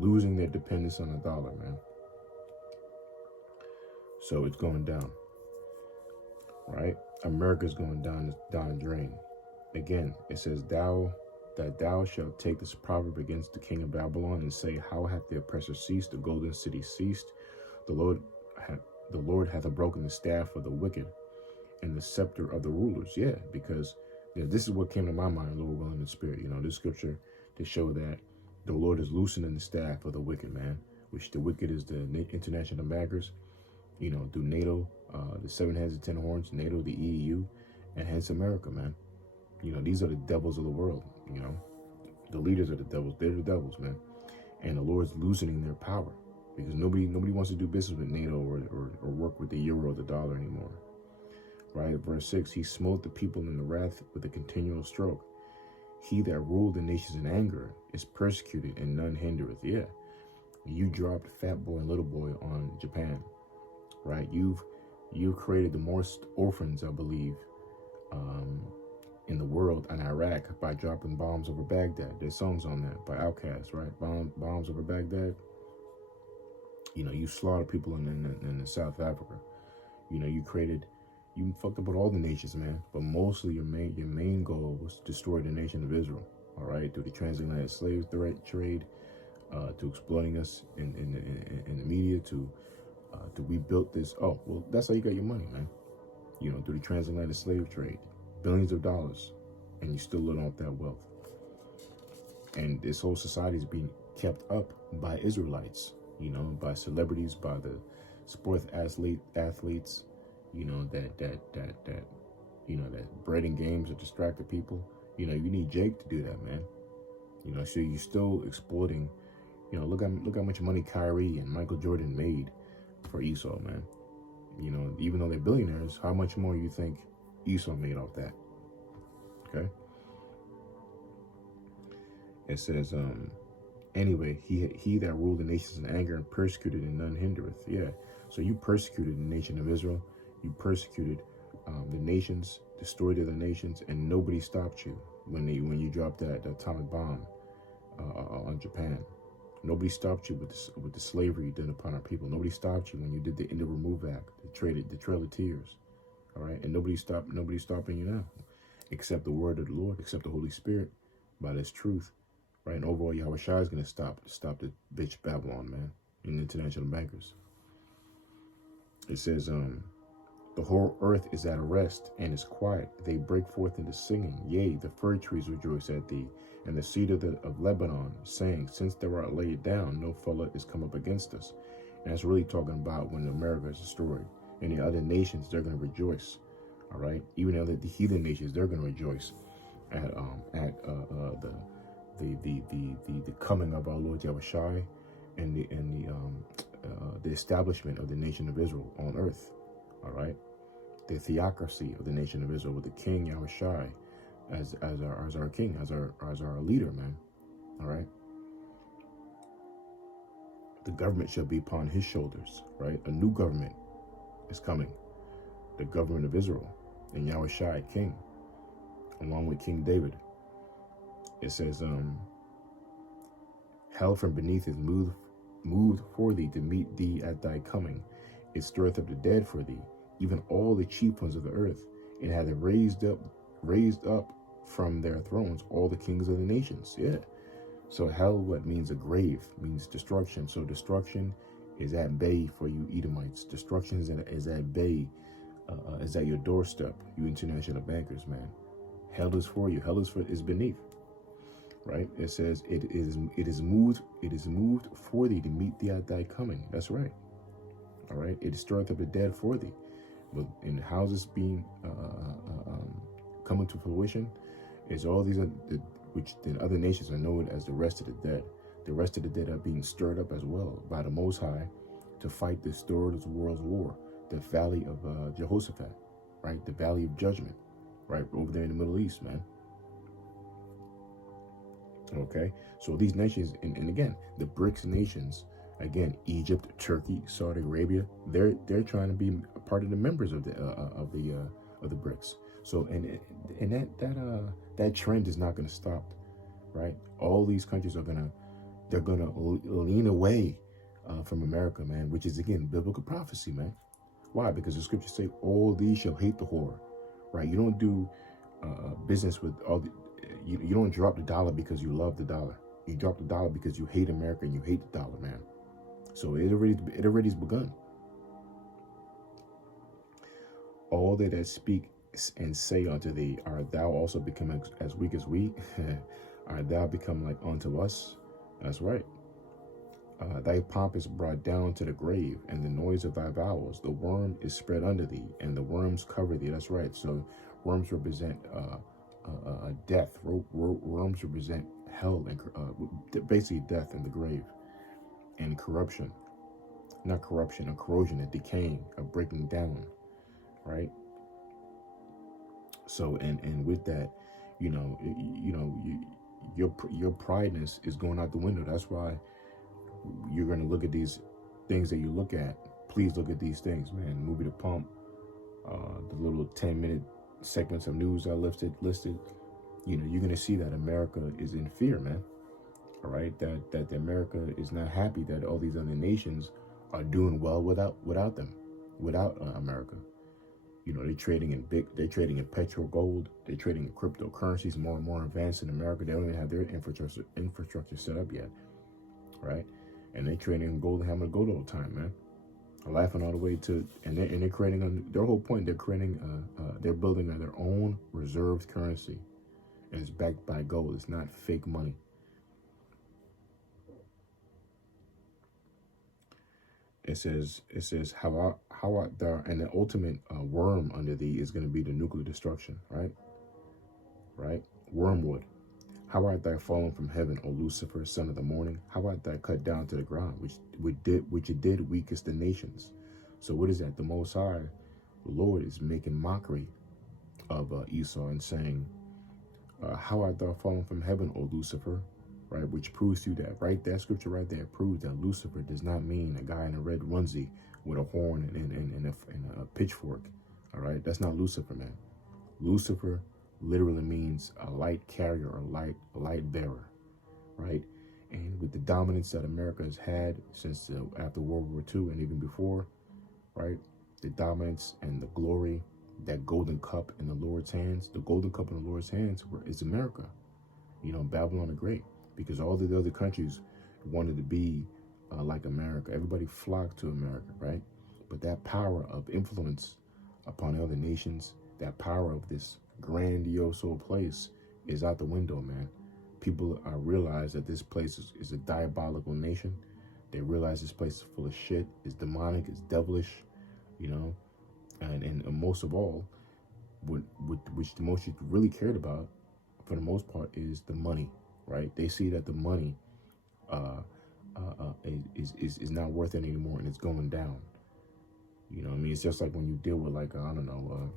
losing their dependence on the dollar, man. So it's going down, right? America's going down the drain. Again, it says thou shalt take this proverb against the king of Babylon and say, how hath the oppressor ceased? The golden city ceased. The Lord hath broken the staff of the wicked and the sceptre of the rulers. Yeah, because this is what came to my mind, Lord willing in spirit. This scripture to show that the Lord is loosening the staff of the wicked, man, which the wicked is the international backers, through NATO, the 7 heads and 10 horns, NATO, the EU, and hence America, man. These are the devils of the world, the leaders are the devils. They're the devils, man. And the Lord's loosening their power because nobody wants to do business with NATO or work with the euro or the dollar anymore. Right? Verse 6, he smote the people in the wrath with a continual stroke. He that ruled the nations in anger is persecuted and none hindereth. Yeah. You dropped Fat Boy and Little Boy on Japan, right? You've created the most orphans, I believe, in the world, in Iraq, by dropping bombs over Baghdad. There's songs on that by Outkast, right? Bombs over Baghdad. You know, you slaughter people in South Africa. You know, you fucked up with all the nations, man. But mostly your main goal was to destroy the nation of Israel. All right, through the transatlantic slave trade, to exploiting us in the media, to we built this. Oh, well, that's how you got your money, man. You know, through the transatlantic slave trade, billions of dollars, and you still living off that wealth. And this whole society is being kept up by Israelites. You know, by celebrities, by the sports athletes. You know, that you know, that breeding games that distracted people. You know, you need Jake to do that, man. You know, so you're still exploiting. You know, look how much money Kyrie and Michael Jordan made for Esau, man. You know, even though they're billionaires, how much more you think Esau made off that? Okay. It says, anyway, he that ruled the nations in anger and persecuted, and none hindereth. Yeah. So you persecuted the nation of Israel. You persecuted the nations, destroyed other nations, and nobody stopped you when you dropped that atomic bomb on Japan. Nobody stopped you with the slavery you did upon our people. Nobody stopped you when you did the End of Remove Act, the Trail of Tears. All right, and nobody's stopping you now, except the word of the Lord, except the Holy Spirit, by this truth, right? And overall, Yahweh Shai is gonna stop the bitch Babylon, man, and international bankers. It says, the whole earth is at rest and is quiet. They break forth into singing. Yea, the fir trees rejoice at thee, and the cedar of Lebanon, saying, since thou art laid down, no fellow is come up against us. And that's really talking about when America is destroyed. And the other nations, they're going to rejoice. All right? Even the heathen nations, they're going to rejoice at the coming of our Lord Yahweh Shai and the establishment of the nation of Israel on earth. All right, the theocracy of the nation of Israel with the King Yahweh Shai as our king, as our leader, man. All right, the government shall be upon his shoulders. Right, a new government is coming, the government of Israel, and Yahweh Shai king, along with King David. It says, hell from beneath is moved for thee to meet thee at thy coming. It stirreth up the dead for thee, even all the chief ones of the earth, and hath raised up from their thrones all the kings of the nations. Yeah. So hell, what means a grave, means destruction. So destruction is at bay for you Edomites. Destruction is at bay, is at your doorstep, you international bankers, man. Hell is for you. Hell is beneath. Right? It says it is moved for thee to meet thee at thy coming. That's right. All right, it stirreth up the dead for thee. But in houses being coming to fruition, is all these which the other nations are known as the rest of the dead. The rest of the dead are being stirred up as well by the Most High to fight this third of the world's war, the valley of Jehoshaphat, right? The valley of judgment, right over there in the Middle East, man. Okay, so these nations, and again, the BRICS nations. Again, Egypt, Turkey, Saudi Arabia, they're trying to be a part of the members of the BRICS. So and that trend is not going to stop, right? All these countries they're gonna lean away from America, man, which is again biblical prophecy, man. Why? Because the scriptures say all these shall hate the whore, right? You don't do business with all the. You don't drop the dollar because you love the dollar. You drop the dollar because you hate America and you hate the dollar, man. So it already's begun. All they that speak and say unto thee, art thou also become as weak as we? Art thou become like unto us? That's right. Thy pomp is brought down to the grave, and the noise of thy bowels. The worm is spread under thee, and the worms cover thee. That's right. So worms represent death. Worms represent hell and basically death and the grave. And corruption, not corruption, a corrosion, a decaying, a breaking down, right? So and with that, your prideness is going out the window. That's why you're going to look at these things that you look at. Please look at these things, man. Movie The Pump, the little 10-minute segments of news I listed. You know, you're going to see that America is in fear, man. All right, that America is not happy that all these other nations are doing well without America. You know, they're trading in Petro gold, they're trading in cryptocurrencies more and more advanced in America. They don't even have their infrastructure set up yet, right? And they're trading in gold and having a gold all the time, man. Laughing all the way to, and they're creating their whole point. They're creating, they're building their own reserved currency, and it's backed by gold. It's not fake money. It says, how art thou, and the ultimate worm under thee is going to be the nuclear destruction, right? Right? Wormwood. How art thou fallen from heaven, O Lucifer, son of the morning? How art thou cut down to the ground, which it did weakest the nations? So what is that? The Most High, the Lord, is making mockery of Esau and saying, how art thou fallen from heaven, O Lucifer? Right, which proves to you that, right, that scripture right there proves that Lucifer does not mean a guy in a red onesie with a horn and a pitchfork. All right, that's not Lucifer, man. Lucifer literally means a light carrier or light bearer, right? And with the dominance that America has had since after World War II and even before, right, the dominance and the glory, that golden cup in the Lord's hands, the golden cup in the Lord's hands is America. You know, Babylon the Great. Because all the other countries wanted to be like America. Everybody flocked to America, right? But that power of influence upon other nations, that power of this grandiose place is out the window, man. People realize that this place is a diabolical nation. They realize this place is full of shit, it's demonic, it's devilish, you know? And most of all, which the most you really cared about, for the most part, is the money. Right? They see that the money is not worth it anymore, and it's going down. You know what I mean? It's just like when you deal with, like, I don't know,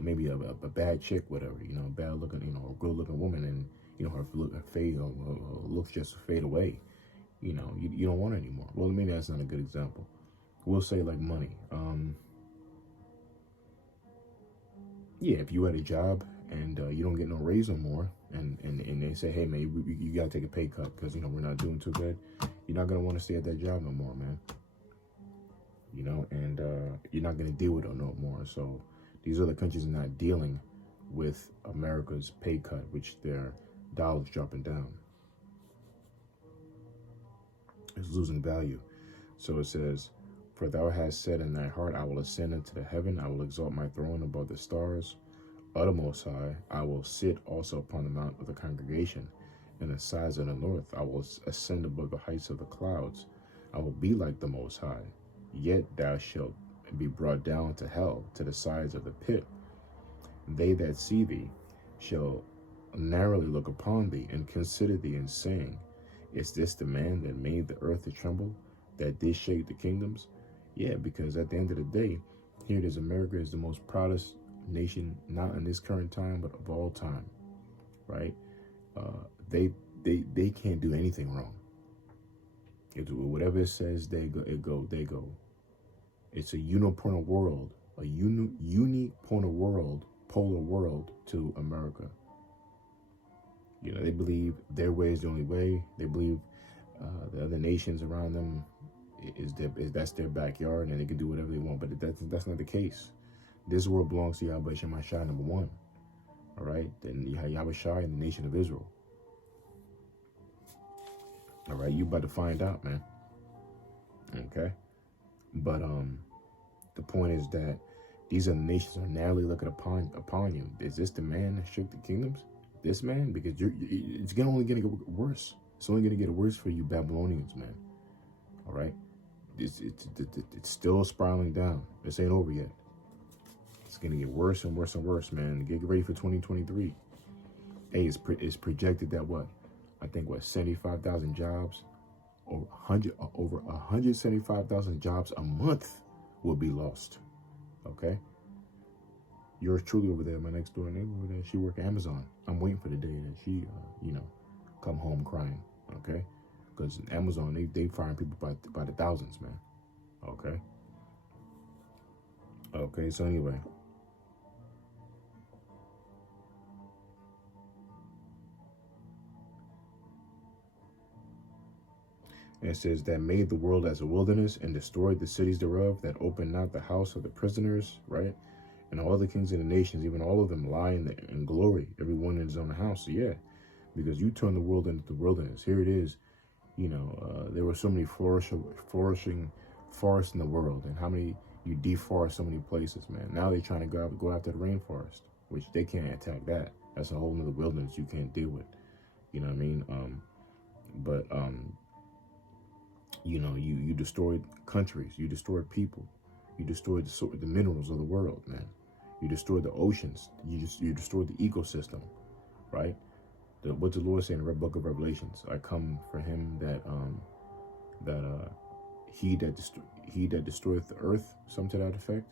maybe a bad chick, whatever, you know, bad looking, you know, a good looking woman, and, you know, her looks just fade away. You know, you don't want it anymore. Well, maybe that's not a good example. We'll say like money. Yeah, if you had a job and you don't get no raise no more, and they say, hey, man, you got to take a pay cut because, you know, we're not doing too good, you're not going to want to stay at that job no more, man. You know, and you're not going to deal with it no more. So these other countries are not dealing with America's pay cut, which their dollar's dropping down. It's losing value. So it says, for thou hast said in thy heart, I will ascend into the heaven, I will exalt my throne above the stars of the Most High. I will sit also upon the mount of the congregation, in the sides of the north. I will ascend above the heights of the clouds. I will be like the Most High. Yet thou shalt be brought down to hell, to the sides of the pit. They that see thee shall narrowly look upon thee, and consider thee, and saying, is this the man that made the earth to tremble, that did shake the kingdoms? Yeah, because at the end of the day, here it is, America is the most proudest nation, not in this current time, but of all time, right? They can't do anything wrong. Whatever it says, they go. It's a unipolar world, a polar world to America. You know, they believe their way is the only way. They believe the other nations around them that's their backyard, and they can do whatever they want. But that's not the case. This world belongs to Yahweh Shem Hashai, number one. All right? Then Yahweh Shai and the nation of Israel. All right? You about to find out, man. Okay? But the point is that these other nations are narrowly looking upon you. Is this the man that shook the kingdoms? This man? Because it's only going to get worse. It's only going to get worse for you Babylonians, man. All right? It's still spiraling down. This ain't over yet. It's going to get worse and worse and worse, man. Get ready for 2023. Hey, it's projected that what? I think 75,000 jobs, or over 175,000 jobs a month will be lost. Okay? Yours truly over there, my next door neighbor over there, she work at Amazon. I'm waiting for the day that she, come home crying. okay? Because Amazon, they firing people by the thousands, man, okay? Okay, so anyway. And it says that made the world as a wilderness and destroyed the cities thereof, that opened not the house of the prisoners, right? And all the kings of the nations, even all of them lie in glory, everyone in his own house. So yeah, because you turn the world into the wilderness. Here it is, you know, there were so many flourishing forests in the world, and how many you deforest so many places, man. Now they're trying to go after the rainforest, which they can't attack that. That's a whole nother wilderness you can't deal with. You know what I mean? You know, you destroyed countries, you destroyed people, you destroyed the minerals of the world, man. You destroyed the oceans, you destroyed the ecosystem, right? What the Lord say in the book of Revelations, I come for him he that destroyeth the earth, something to that effect.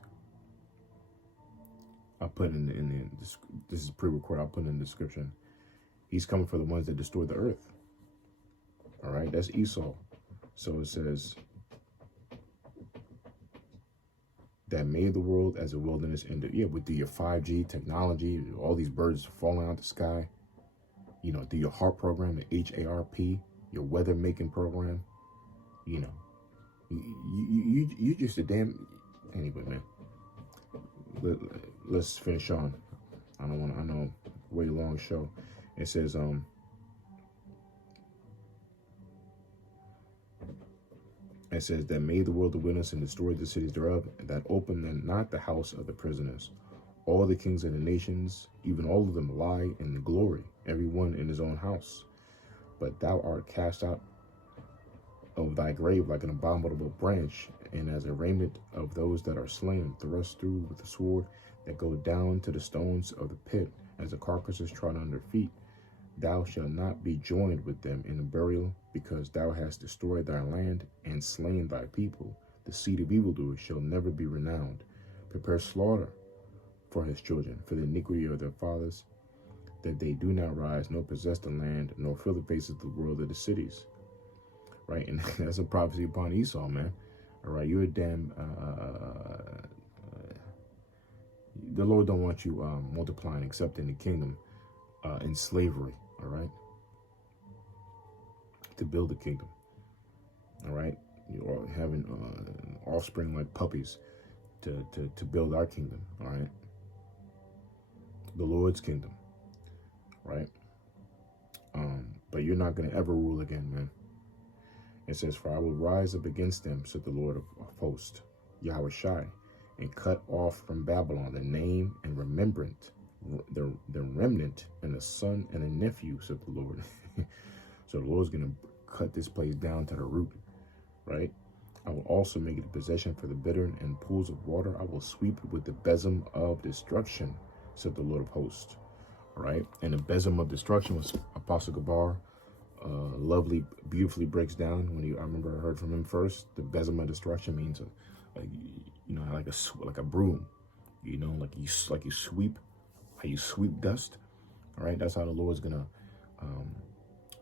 I'll put this is pre-recorded, I'll put in the description. He's coming for the ones that destroy the earth. All right, that's Esau. So it says that made the world as a wilderness, and with your 5G technology, all these birds falling out the sky, you know, through your HARP program, the HARP, your weather making program, you know, you just a damn. Anyway, man, let's finish on. I know, way long show. It says It says that made the world a wilderness and destroyed the cities thereof, that opened then not the house of the prisoners. All the kings of the nations, even all of them, lie in the glory, every one in his own house. But thou art cast out of thy grave like an abominable branch, and as a raiment of those that are slain, thrust through with the sword, that go down to the stones of the pit, as a carcass is trodden under feet. Thou shalt not be joined with them in the burial, because thou hast destroyed thy land and slain thy people. The seed of evildoers shall never be renowned. Prepare slaughter for his children, for the iniquity of their fathers, that they do not rise, nor possess the land, nor fill the faces of the world of the cities. Right, and that's a prophecy upon Esau, man. All right, you're a damn. The Lord don't want you multiplying, except in the kingdom, in slavery. All right, to build the kingdom. All right, you're having offspring like puppies to build our kingdom. All right, the Lord's kingdom. Right, but you're not gonna ever rule again, man. It says, for I will rise up against them, said the Lord of hosts, Yahweh Shai, and cut off from Babylon the name and remembrance, the remnant and the son and the nephews of the Lord. So the Lord's going to cut this place down to the root, right? I will also make it a possession for the bitter and pools of water. I will sweep it with the besom of destruction, said the Lord of hosts, all right? And the besom of destruction was Apostle Gabar. Lovely, beautifully breaks down when I remember I heard from him first. The besom of destruction means, like a broom, you know, like you sweep, how you sweep dust. All right, that's how the Lord's gonna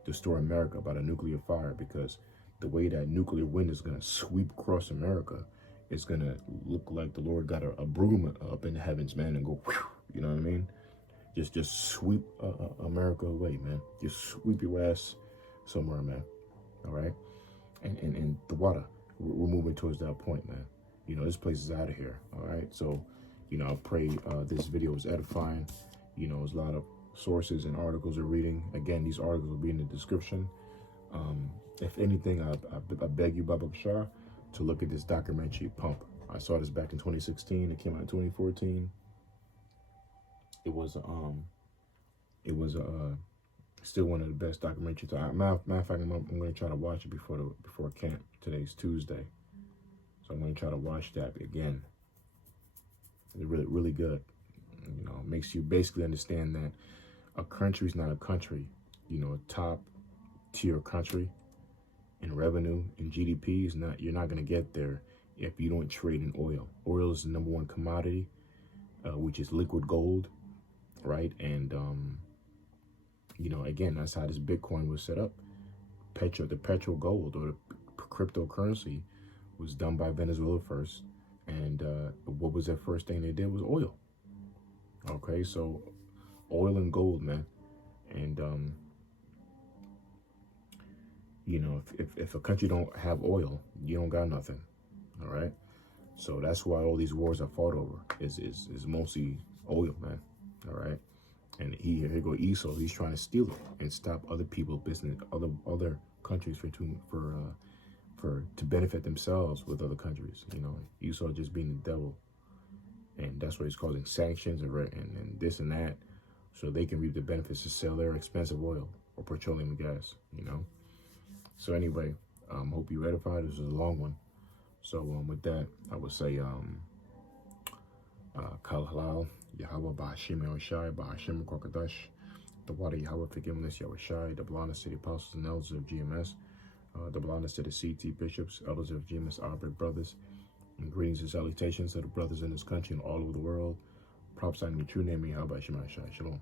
destroy America, by the nuclear fire, because the way that nuclear wind is gonna sweep across America, it's gonna look like the Lord got a broom up in the heavens, man, and go, whew, you know what I mean? Just sweep America away, man. Just sweep your ass somewhere, man. All right, and the water, we're moving towards that point, man. You know, this place is out of here. All right, so you know, I pray this video is edifying. You know, there's a lot of sources and articles we're reading. Again, these articles will be in the description. If anything, I beg you, Baba Bashar, to look at this documentary, Pump. I saw this back in 2016. It came out in 2014. It was still one of the best documentaries. Matter of fact, I'm going to try to watch it before camp. Today's Tuesday, so I'm going to try to watch that again. It's really, really good. You know, it makes you basically understand that a country's not a country. You know, a top tier country in revenue and GDP is not. You're not going to get there if you don't trade in oil. Oil is the #1 commodity, which is liquid gold, right? And you know, again, that's how this Bitcoin was set up, Petro gold, or the cryptocurrency, was done by Venezuela first. And what was that first thing they did was oil. Okay, so oil and gold, man. And you know, if a country don't have oil, you don't got nothing. All right. So that's why all these wars are fought over is mostly oil, man. All right. And here go Esau. He's trying to steal it and stop other people business, other countries to benefit themselves with other countries. You know, Esau just being the devil, and that's why he's causing sanctions and this and that, so they can reap the benefits to sell their expensive oil or petroleum gas. You know. So anyway, hope you edified. This is a long one. So with that, I would say Kal Halal, Yahweh Ba'ashim Yahushai, Ba'ashim Kwakadash, the water Yahweh forgiveness Yahushai, the blindness to the apostles and elders of GMS, the blindness to the CT bishops, elders of GMS, our big brothers, and greetings and salutations to the brothers in this country and all over the world. Prophesying the true name of Yahweh Ba'ashim Yahushai. Shalom.